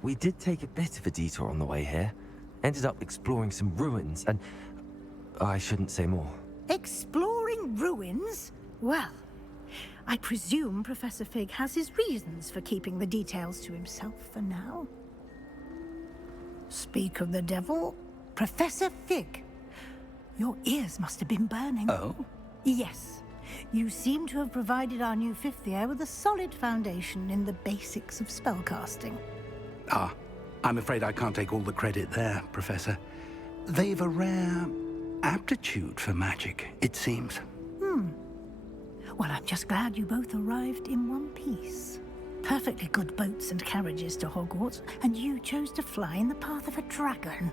We did take a bit of a detour on the way here. Ended up exploring some ruins and... I shouldn't say more. Exploring ruins? Well, I presume Professor Fig has his reasons for keeping the details to himself for now. Speak of the devil, Professor Fig. Your ears must have been burning. Oh? Yes. You seem to have provided our new fifth year with a solid foundation in the basics of spellcasting. Ah, I'm afraid I can't take all the credit there, Professor. They've a rare aptitude for magic, it seems. Well, I'm just glad you both arrived in one piece. Perfectly good boats and carriages to Hogwarts, and you chose to fly in the path of a dragon.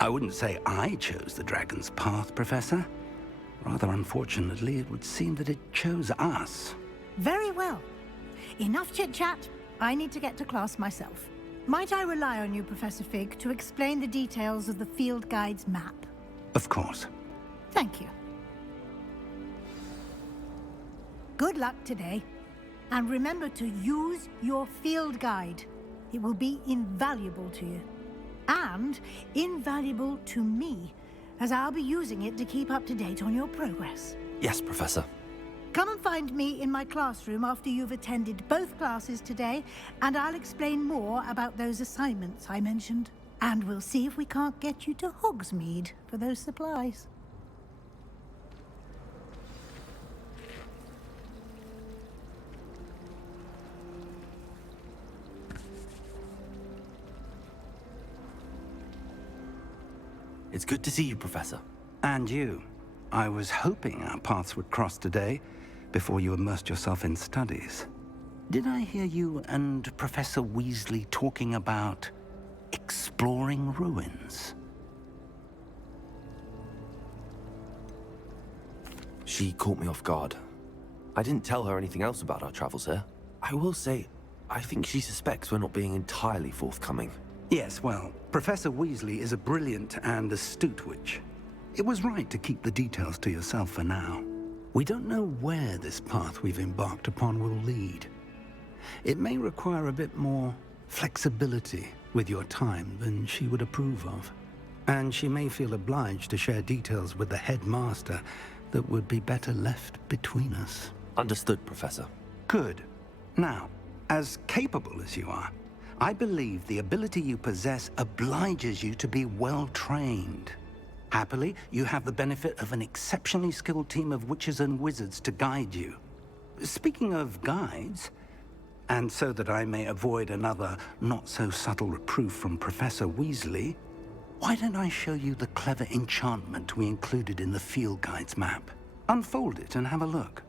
I wouldn't say I chose the dragon's path, Professor. Rather unfortunately, it would seem that it chose us. Very well. Enough chit-chat. I need to get to class myself. Might I rely on you, Professor Fig, to explain the details of the field guide's map? Of course. Thank you. Good luck today. And remember to use your field guide. It will be invaluable to you. And invaluable to me, as I'll be using it to keep up to date on your progress. Yes, Professor. Come and find me in my classroom after you've attended both classes today, and I'll explain more about those assignments I mentioned. And we'll see if we can't get you to Hogsmeade for those supplies. It's good to see you, Professor. And you. I was hoping our paths would cross today, before you immersed yourself in studies. Did I hear you and Professor Weasley talking about exploring ruins? She caught me off guard. I didn't tell her anything else about our travels here. I will say, I think she suspects we're not being entirely forthcoming. Yes, well, Professor Weasley is a brilliant and astute witch. It was right to keep the details to yourself for now. We don't know where this path we've embarked upon will lead. It may require a bit more flexibility with your time than she would approve of. And she may feel obliged to share details with the headmaster that would be better left between us. Understood, Professor. Good. Now, as capable as you are, I believe the ability you possess obliges you to be well-trained. Happily, you have the benefit of an exceptionally skilled team of witches and wizards to guide you. Speaking of guides, and so that I may avoid another not-so-subtle reproof from Professor Weasley, why don't I show you the clever enchantment we included in the field guide's map? Unfold it and have a look.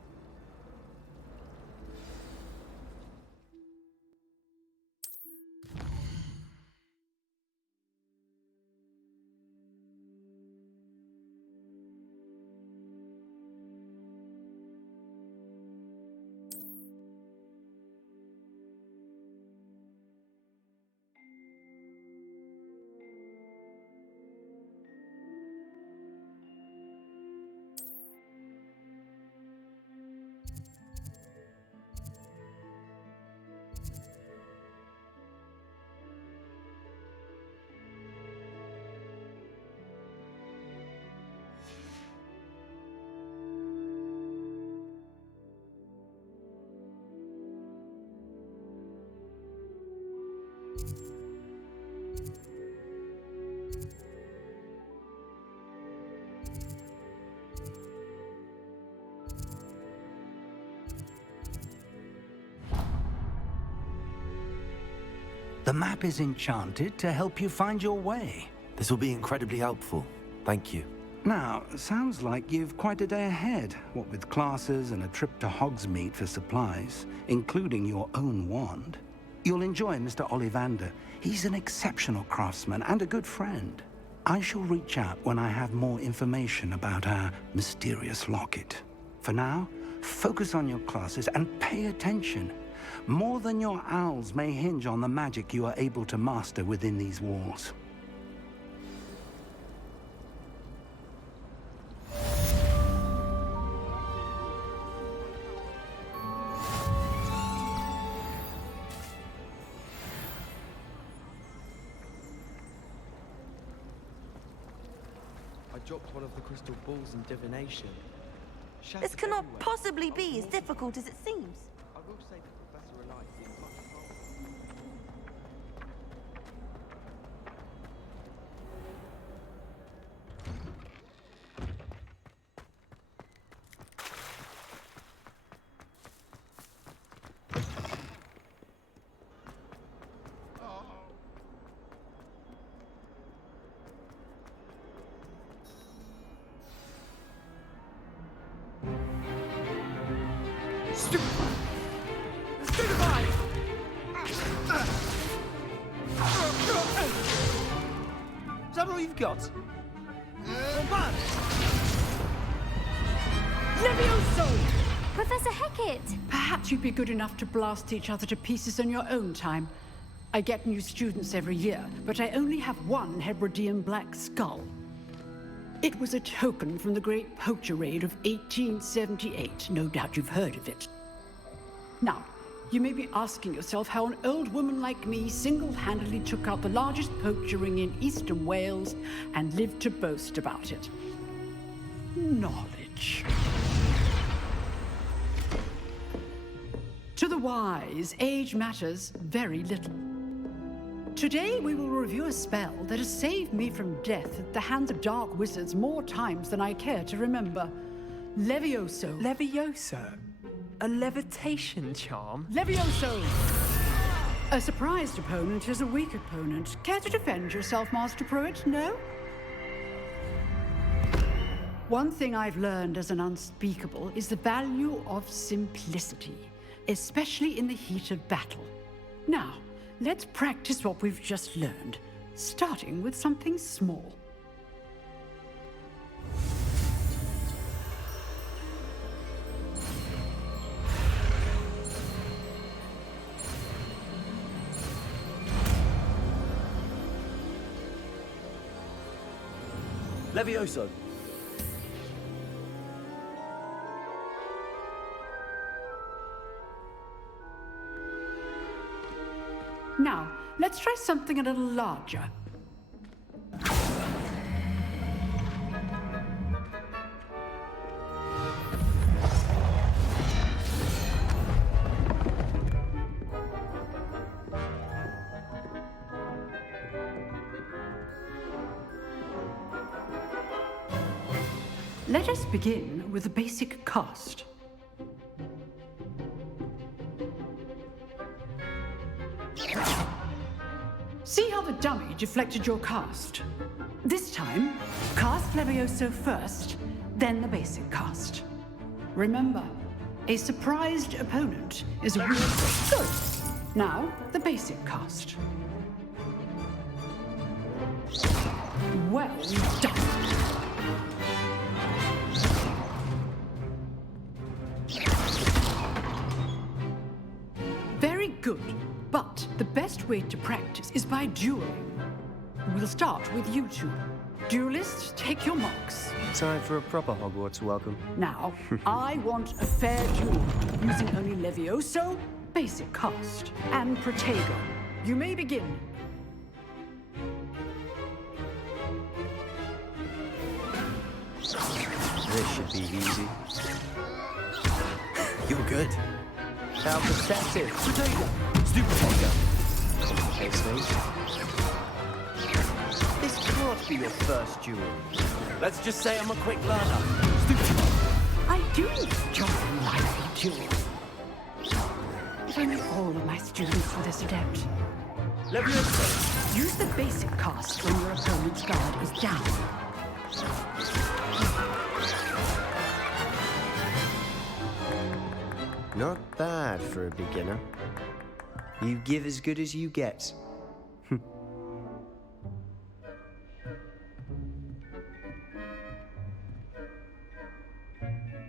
The map is enchanted to help you find your way. This will be incredibly helpful. Thank you. Now, sounds like you've quite a day ahead, what with classes and a trip to Hogsmeade for supplies, including your own wand. You'll enjoy Mr. Ollivander. He's an exceptional craftsman and a good friend. I shall reach out when I have more information about our mysterious locket. For now, focus on your classes and pay attention. More than your owls may hinge on the magic you are able to master within these walls. I dropped one of the crystal balls in divination. This cannot possibly be as difficult as it seems. I will say that Professor Relight seems much all you've got? Levioso! Professor Hecat! Perhaps you'd be good enough to blast each other to pieces on your own time. I get new students every year, but I only have one Hebridean black skull. It was a token from the Great Poacher Raid of 1878. No doubt you've heard of it. Now, you may be asking yourself how an old woman like me single-handedly took out the largest poacher ring in eastern Wales and lived to boast about it. Knowledge. To the wise, age matters very little. Today we will review a spell that has saved me from death at the hands of dark wizards more times than I care to remember. Levioso. Levioso? A levitation charm? Levioso! A surprised opponent is a weak opponent. Care to defend yourself, Master Pruitt? No? One thing I've learned as an unspeakable is the value of simplicity, especially in the heat of battle. Now, let's practice what we've just learned, starting with something small. Levioso! Now, let's try something a little larger. Let us begin with the basic cast. See how the dummy deflected your cast? This time, cast Levioso first, then the basic cast. Remember, a surprised opponent is a real good. Now, the basic cast. Well done. Very good, but the best way to practice is by dueling. We'll start with you two. Duelists, take your marks. Time for a proper Hogwarts welcome. Now, I want a fair duel, using only Levioso, basic cast, and Protego. You may begin. This should be easy. You're good. How perceptive. Potato! Stupid potato! Complicates things. This can't be your first duel. Let's just say I'm a quick learner. I do enjoy lively duels. If only all of my students were this adept. Levioso! Use the basic cast when your opponent's guard is down. Not bad for a beginner. You give as good as you get.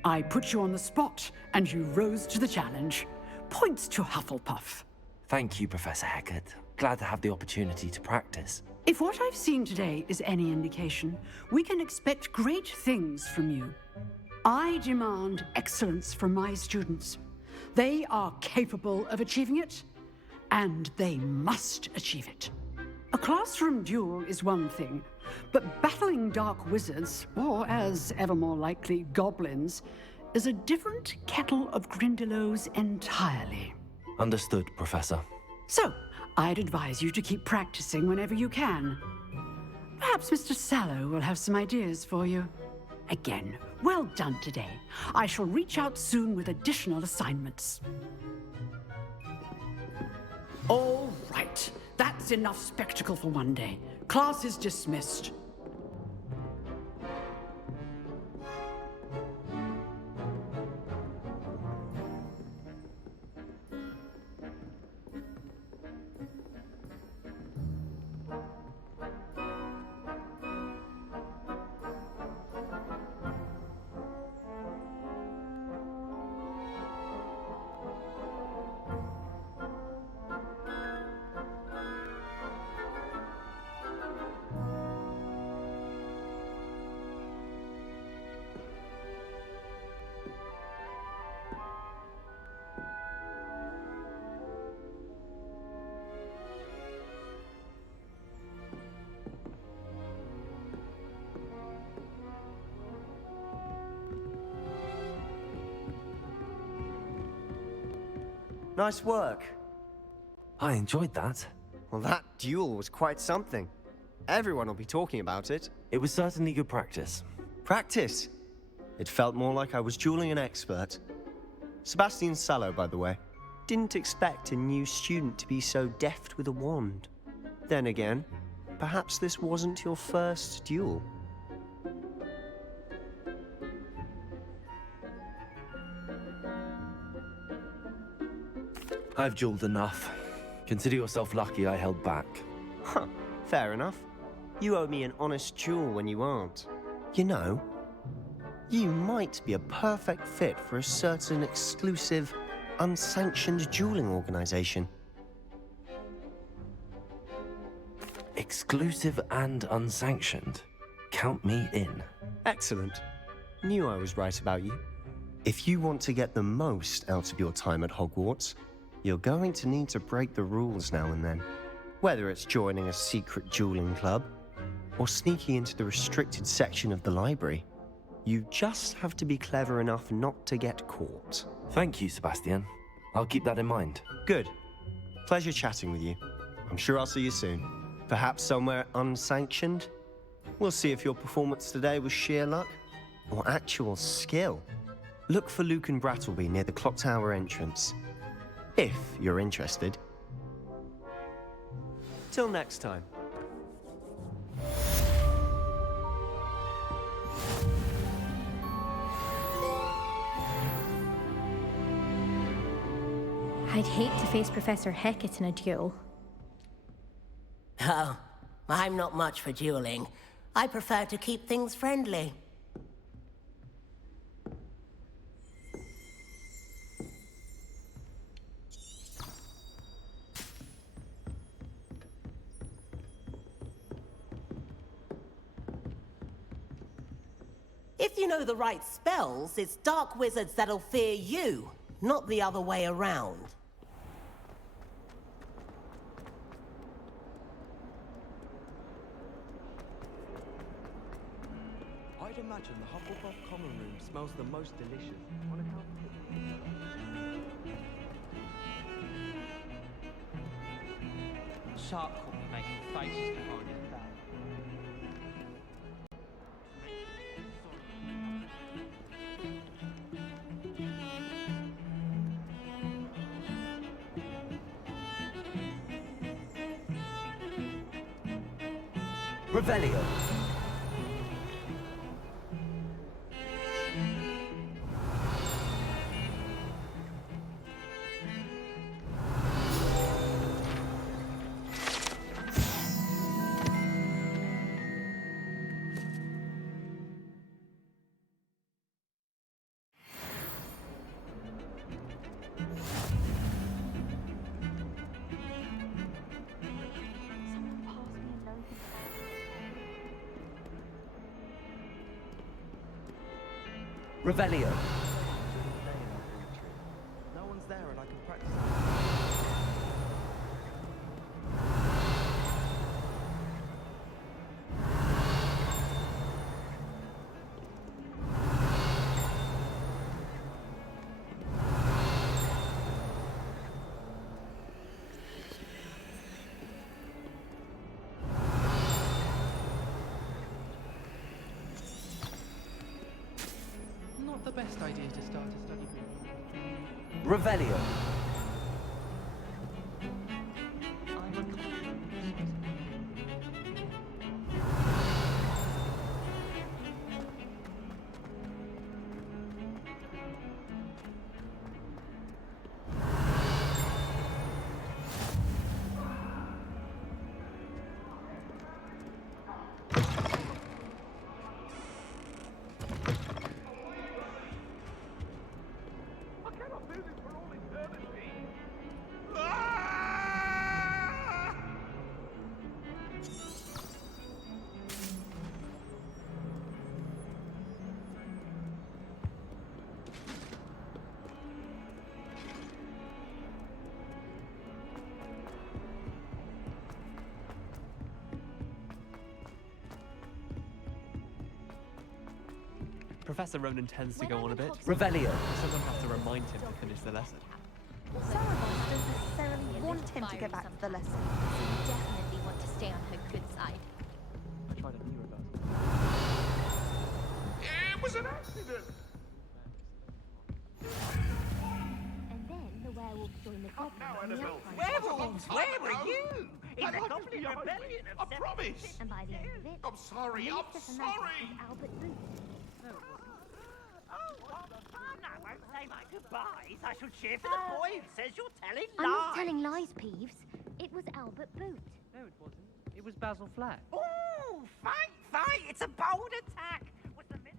I put you on the spot, and you rose to the challenge. Points to Hufflepuff. Thank you, Professor Hecat. Glad to have the opportunity to practice. If what I've seen today is any indication, we can expect great things from you. I demand excellence from my students. They are capable of achieving it, and they must achieve it. A classroom duel is one thing, but battling dark wizards, or as ever more likely, goblins, is a different kettle of Grindylows entirely. Understood, Professor. So, I'd advise you to keep practicing whenever you can. Perhaps Mr. Sallow will have some ideas for you. Again, well done today. I shall reach out soon with additional assignments. All right, that's enough spectacle for one day. Class is dismissed. Nice work. I enjoyed that. Well, that duel was quite something. Everyone will be talking about it. It was certainly good practice. Practice? It felt more like I was dueling an expert. Sebastian Sallow, by the way. Didn't expect a new student to be so deft with a wand. Then again, perhaps this wasn't your first duel. I've dueled enough. Consider yourself lucky I held back. Huh, fair enough. You owe me an honest duel when you aren't. You know, you might be a perfect fit for a certain exclusive, unsanctioned dueling organization. Exclusive and unsanctioned? Count me in. Excellent. Knew I was right about you. If you want to get the most out of your time at Hogwarts, you're going to need to break the rules now and then. Whether it's joining a secret dueling club, or sneaking into the restricted section of the library, you just have to be clever enough not to get caught. Thank you, Sebastian. I'll keep that in mind. Good. Pleasure chatting with you. I'm sure I'll see you soon. Perhaps somewhere unsanctioned? We'll see if your performance today was sheer luck or actual skill. Look for Luke and Brattleby near the clock tower entrance, if you're interested. Till next time. I'd hate to face Professor Hecat in a duel. Oh, I'm not much for dueling. I prefer to keep things friendly. If you know the right spells, it's dark wizards that'll fear you, not the other way around. I'd imagine the Hufflepuff common room smells the most delicious. Shark caught me making faces behind his back. Revelio. Revelio. No one's there and I can practice. Not the best idea to start a study group. Revelio. Professor Ronan tends to go on a bit. Revelio. Someone has to remind him to finish the lesson. Sorry. want him to get back to the lesson. So you definitely want to stay on her good side. I tried a new reverse. It was an accident! And then the werewolves joined the goblin on the outside. Werewolves? Where were you? In the Goblin Rebellion I promise! And by the end of it, I'm sorry, the I'm minister for magic sorry! was Albert Booth. Oh, what fun! I won't say my goodbyes. I shall cheer for the boy who says you're telling lies. I'm not telling lies, Peeves. It was Albert Boot. No, it wasn't. It was Basil Flack. Ooh, fight! It's a bold attack. Was the minister...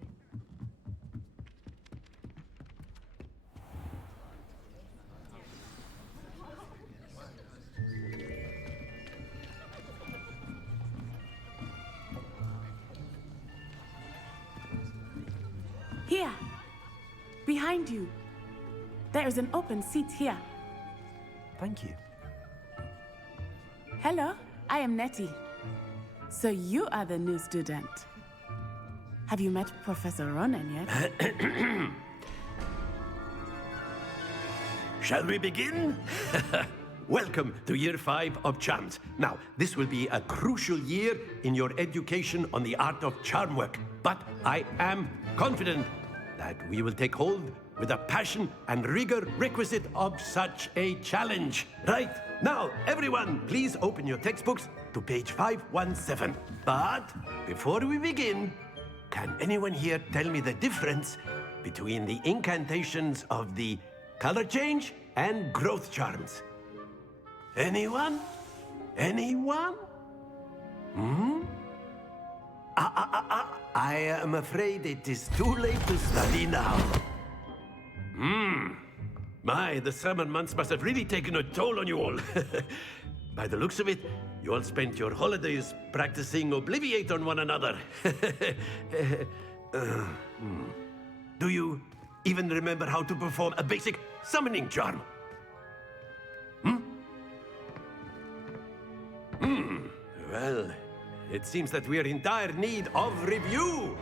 Here, behind you. There is an open seat here. Thank you. Hello, I am Nettie. So you are the new student. Have you met Professor Ronan yet? Shall we begin? Welcome to Year 5 of Charms. Now, this will be a crucial year in your education on the art of charm work. But I am confident that we will take hold with the passion and rigor requisite of such a challenge. Right, now, everyone, please open your textbooks to page 517. But before we begin, can anyone here tell me the difference between the incantations of the color change and growth charms? Anyone? Anyone? I am afraid it is too late to study now. My, the summer months must have really taken a toll on you all. By the looks of it, you all spent your holidays practicing Obliviate on one another. Do you even remember how to perform a basic summoning charm? Well, it seems that we are in dire need of review.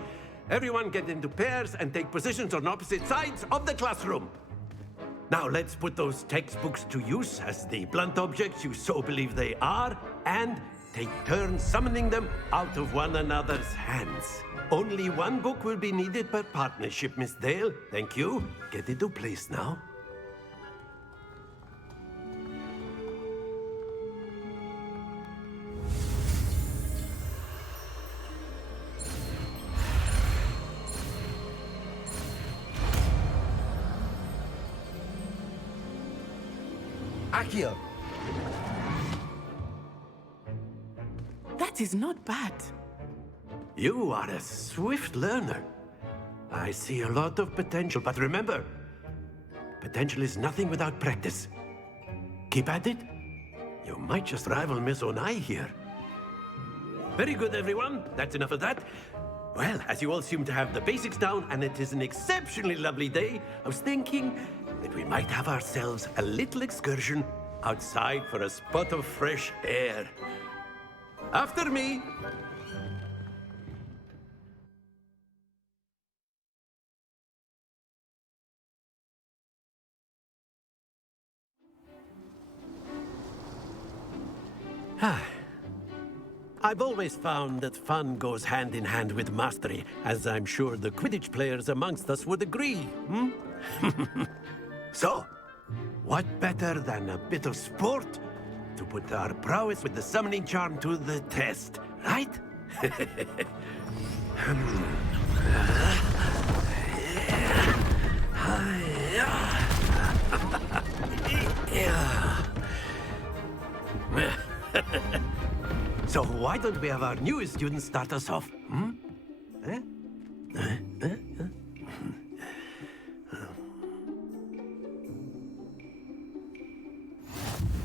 Everyone get into pairs and take positions on opposite sides of the classroom. Now let's put those textbooks to use as the blunt objects you so believe they are, and take turns summoning them out of one another's hands. Only one book will be needed per partnership, Miss Dale. Thank you. Get into place now. Accio. That is not bad. You are a swift learner. I see a lot of potential, but remember, potential is nothing without practice. Keep at it. You might just rival Miss Onai here. Very good, everyone. That's enough of that. Well, as you all seem to have the basics down, and it is an exceptionally lovely day, I was thinking that we might have ourselves a little excursion outside for a spot of fresh air. After me. I've always found that fun goes hand in hand with mastery, as I'm sure the Quidditch players amongst us would agree, So, what better than a bit of sport to put our prowess with the summoning charm to the test, right? So why don't we have our newest student start us off?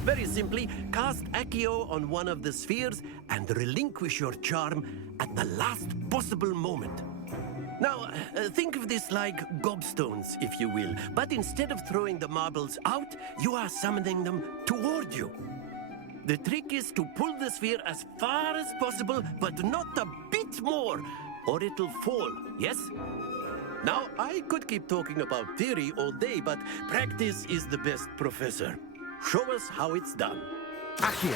Very simply, cast Accio on one of the spheres and relinquish your charm at the last possible moment. Now, think of this like gobstones, if you will, but instead of throwing the marbles out, you are summoning them toward you. The trick is to pull the sphere as far as possible, but not a bit more, or it'll fall, yes? Now, I could keep talking about theory all day, but practice is the best professor. Show us how it's done. Accio!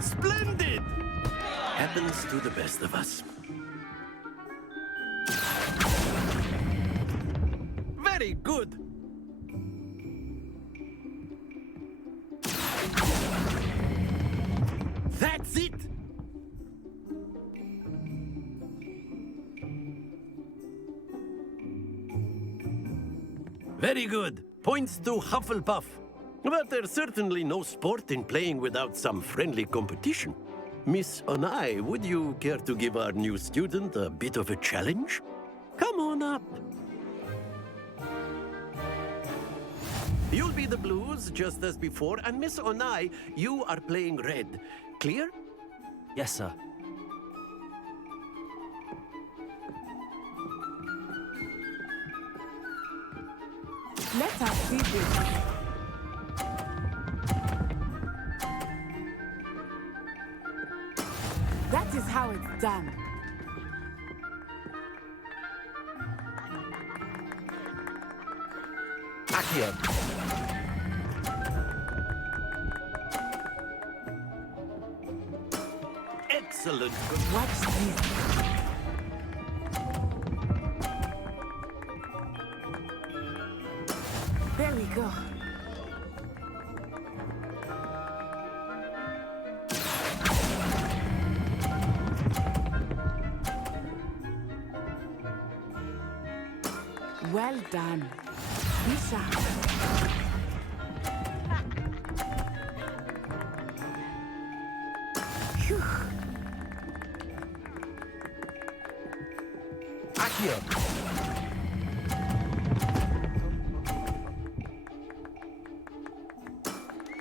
Splendid! Happens to the best of us. Very good. That's it! Very good. Points to Hufflepuff. But there's certainly no sport in playing without some friendly competition. Miss Onai, would you care to give our new student a bit of a challenge? Come on up. You'll be the blues, just as before, and Miss Onai, you are playing red. Clear? Yes, sir. Let us see this. That is how it's done. Accio! Excellent. Watch this. There we go. Well done. Be sharp. Phew. Accio!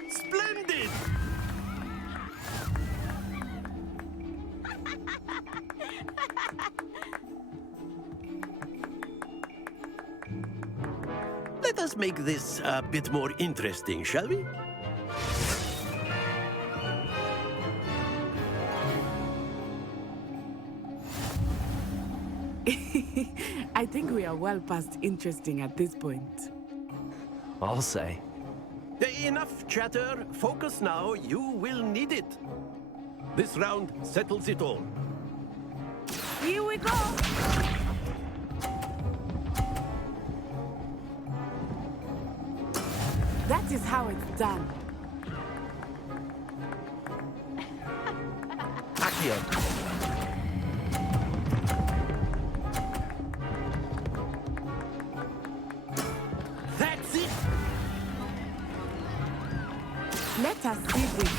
Splendid! Let us make this a bit more interesting, shall we? I think we are well past interesting at this point. I'll say. Enough chatter. Focus now. You will need it. This round settles it all. Here we go! That is how it's done. Accio! That's it! Let us see this.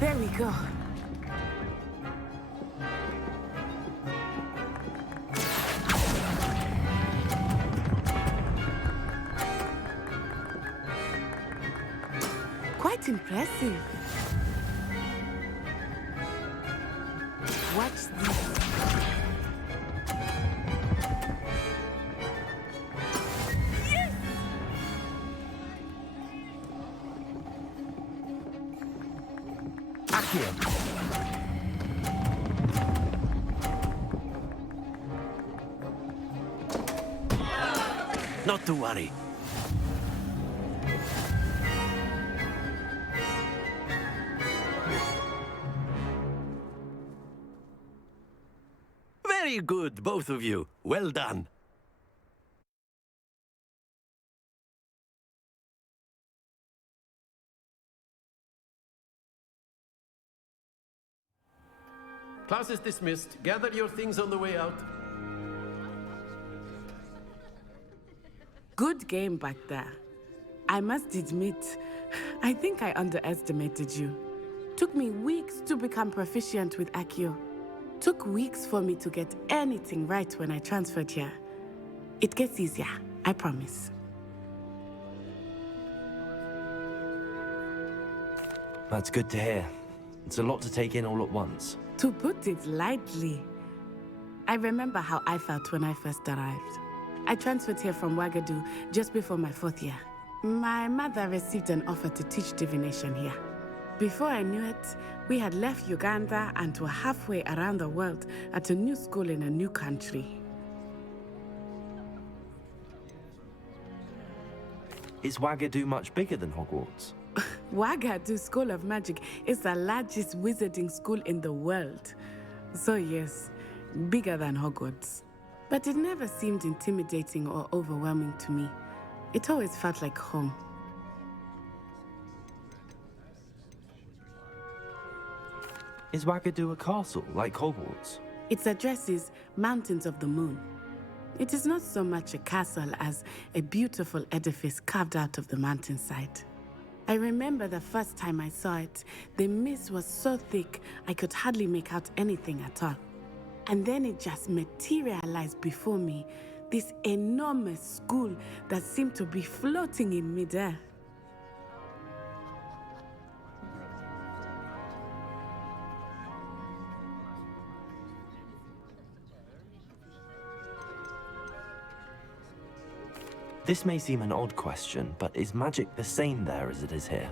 There we go. Quite impressive. Watch this. Accio! Not to worry. Very good, both of you. Well done. Class is dismissed. Gather your things on the way out. Good game back there. I must admit, I think I underestimated you. Took me weeks to become proficient with Accio. Took weeks for me to get anything right when I transferred here. It gets easier, I promise. That's good to hear. It's a lot to take in all at once. To put it lightly, I remember how I felt when I first arrived. I transferred here from Wagadu just before my 4th year. My mother received an offer to teach divination here. Before I knew it, we had left Uganda and were halfway around the world at a new school in a new country. Is Wagadu much bigger than Hogwarts? Wagadu School of Magic is the largest wizarding school in the world. So yes, bigger than Hogwarts. But it never seemed intimidating or overwhelming to me. It always felt like home. Is Wagadu a castle like Hogwarts? Its address is Mountains of the Moon. It is not so much a castle as a beautiful edifice carved out of the mountainside. I remember the first time I saw it, the mist was so thick I could hardly make out anything at all. And then it just materialized before me, this enormous school that seemed to be floating in midair. This may seem an odd question, but is magic the same there as it is here?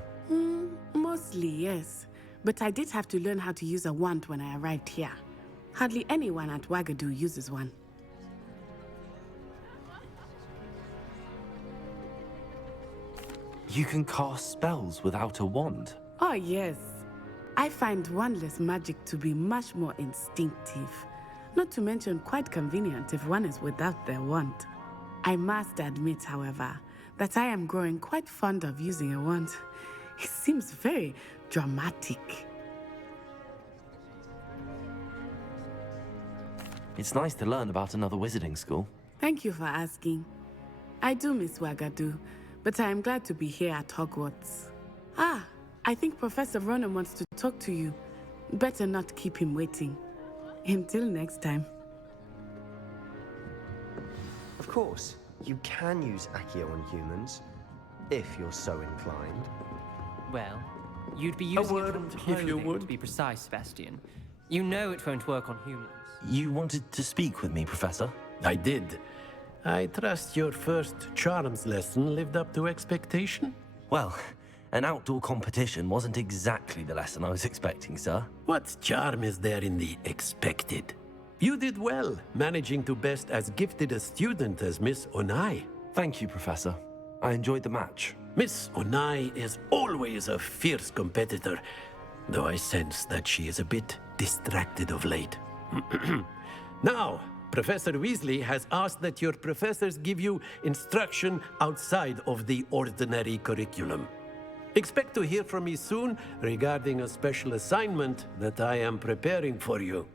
Mostly, yes. But I did have to learn how to use a wand when I arrived here. Hardly anyone at Wagadu uses one. You can cast spells without a wand? Oh, yes. I find wandless magic to be much more instinctive. Not to mention quite convenient if one is without their wand. I must admit, however, that I am growing quite fond of using a wand. It seems very dramatic. It's nice to learn about another wizarding school. Thank you for asking. I do miss Wagadu, but I am glad to be here at Hogwarts. Ah, I think Professor Ronan wants to talk to you. Better not keep him waiting. Until next time. Of course, you can use Accio on humans, if you're so inclined. Well, you'd be using it on clothing, to be precise, Sebastian. You know it won't work on humans. You wanted to speak with me, Professor? I did. I trust your first charms lesson lived up to expectation? Well, an outdoor competition wasn't exactly the lesson I was expecting, sir. What charm is there in the expected? You did well, managing to best as gifted a student as Miss Onai. Thank you, Professor. I enjoyed the match. Miss Onai is always a fierce competitor, though I sense that she is a bit distracted of late. Now, Professor Weasley has asked that your professors give you instruction outside of the ordinary curriculum. Expect to hear from me soon regarding a special assignment that I am preparing for you.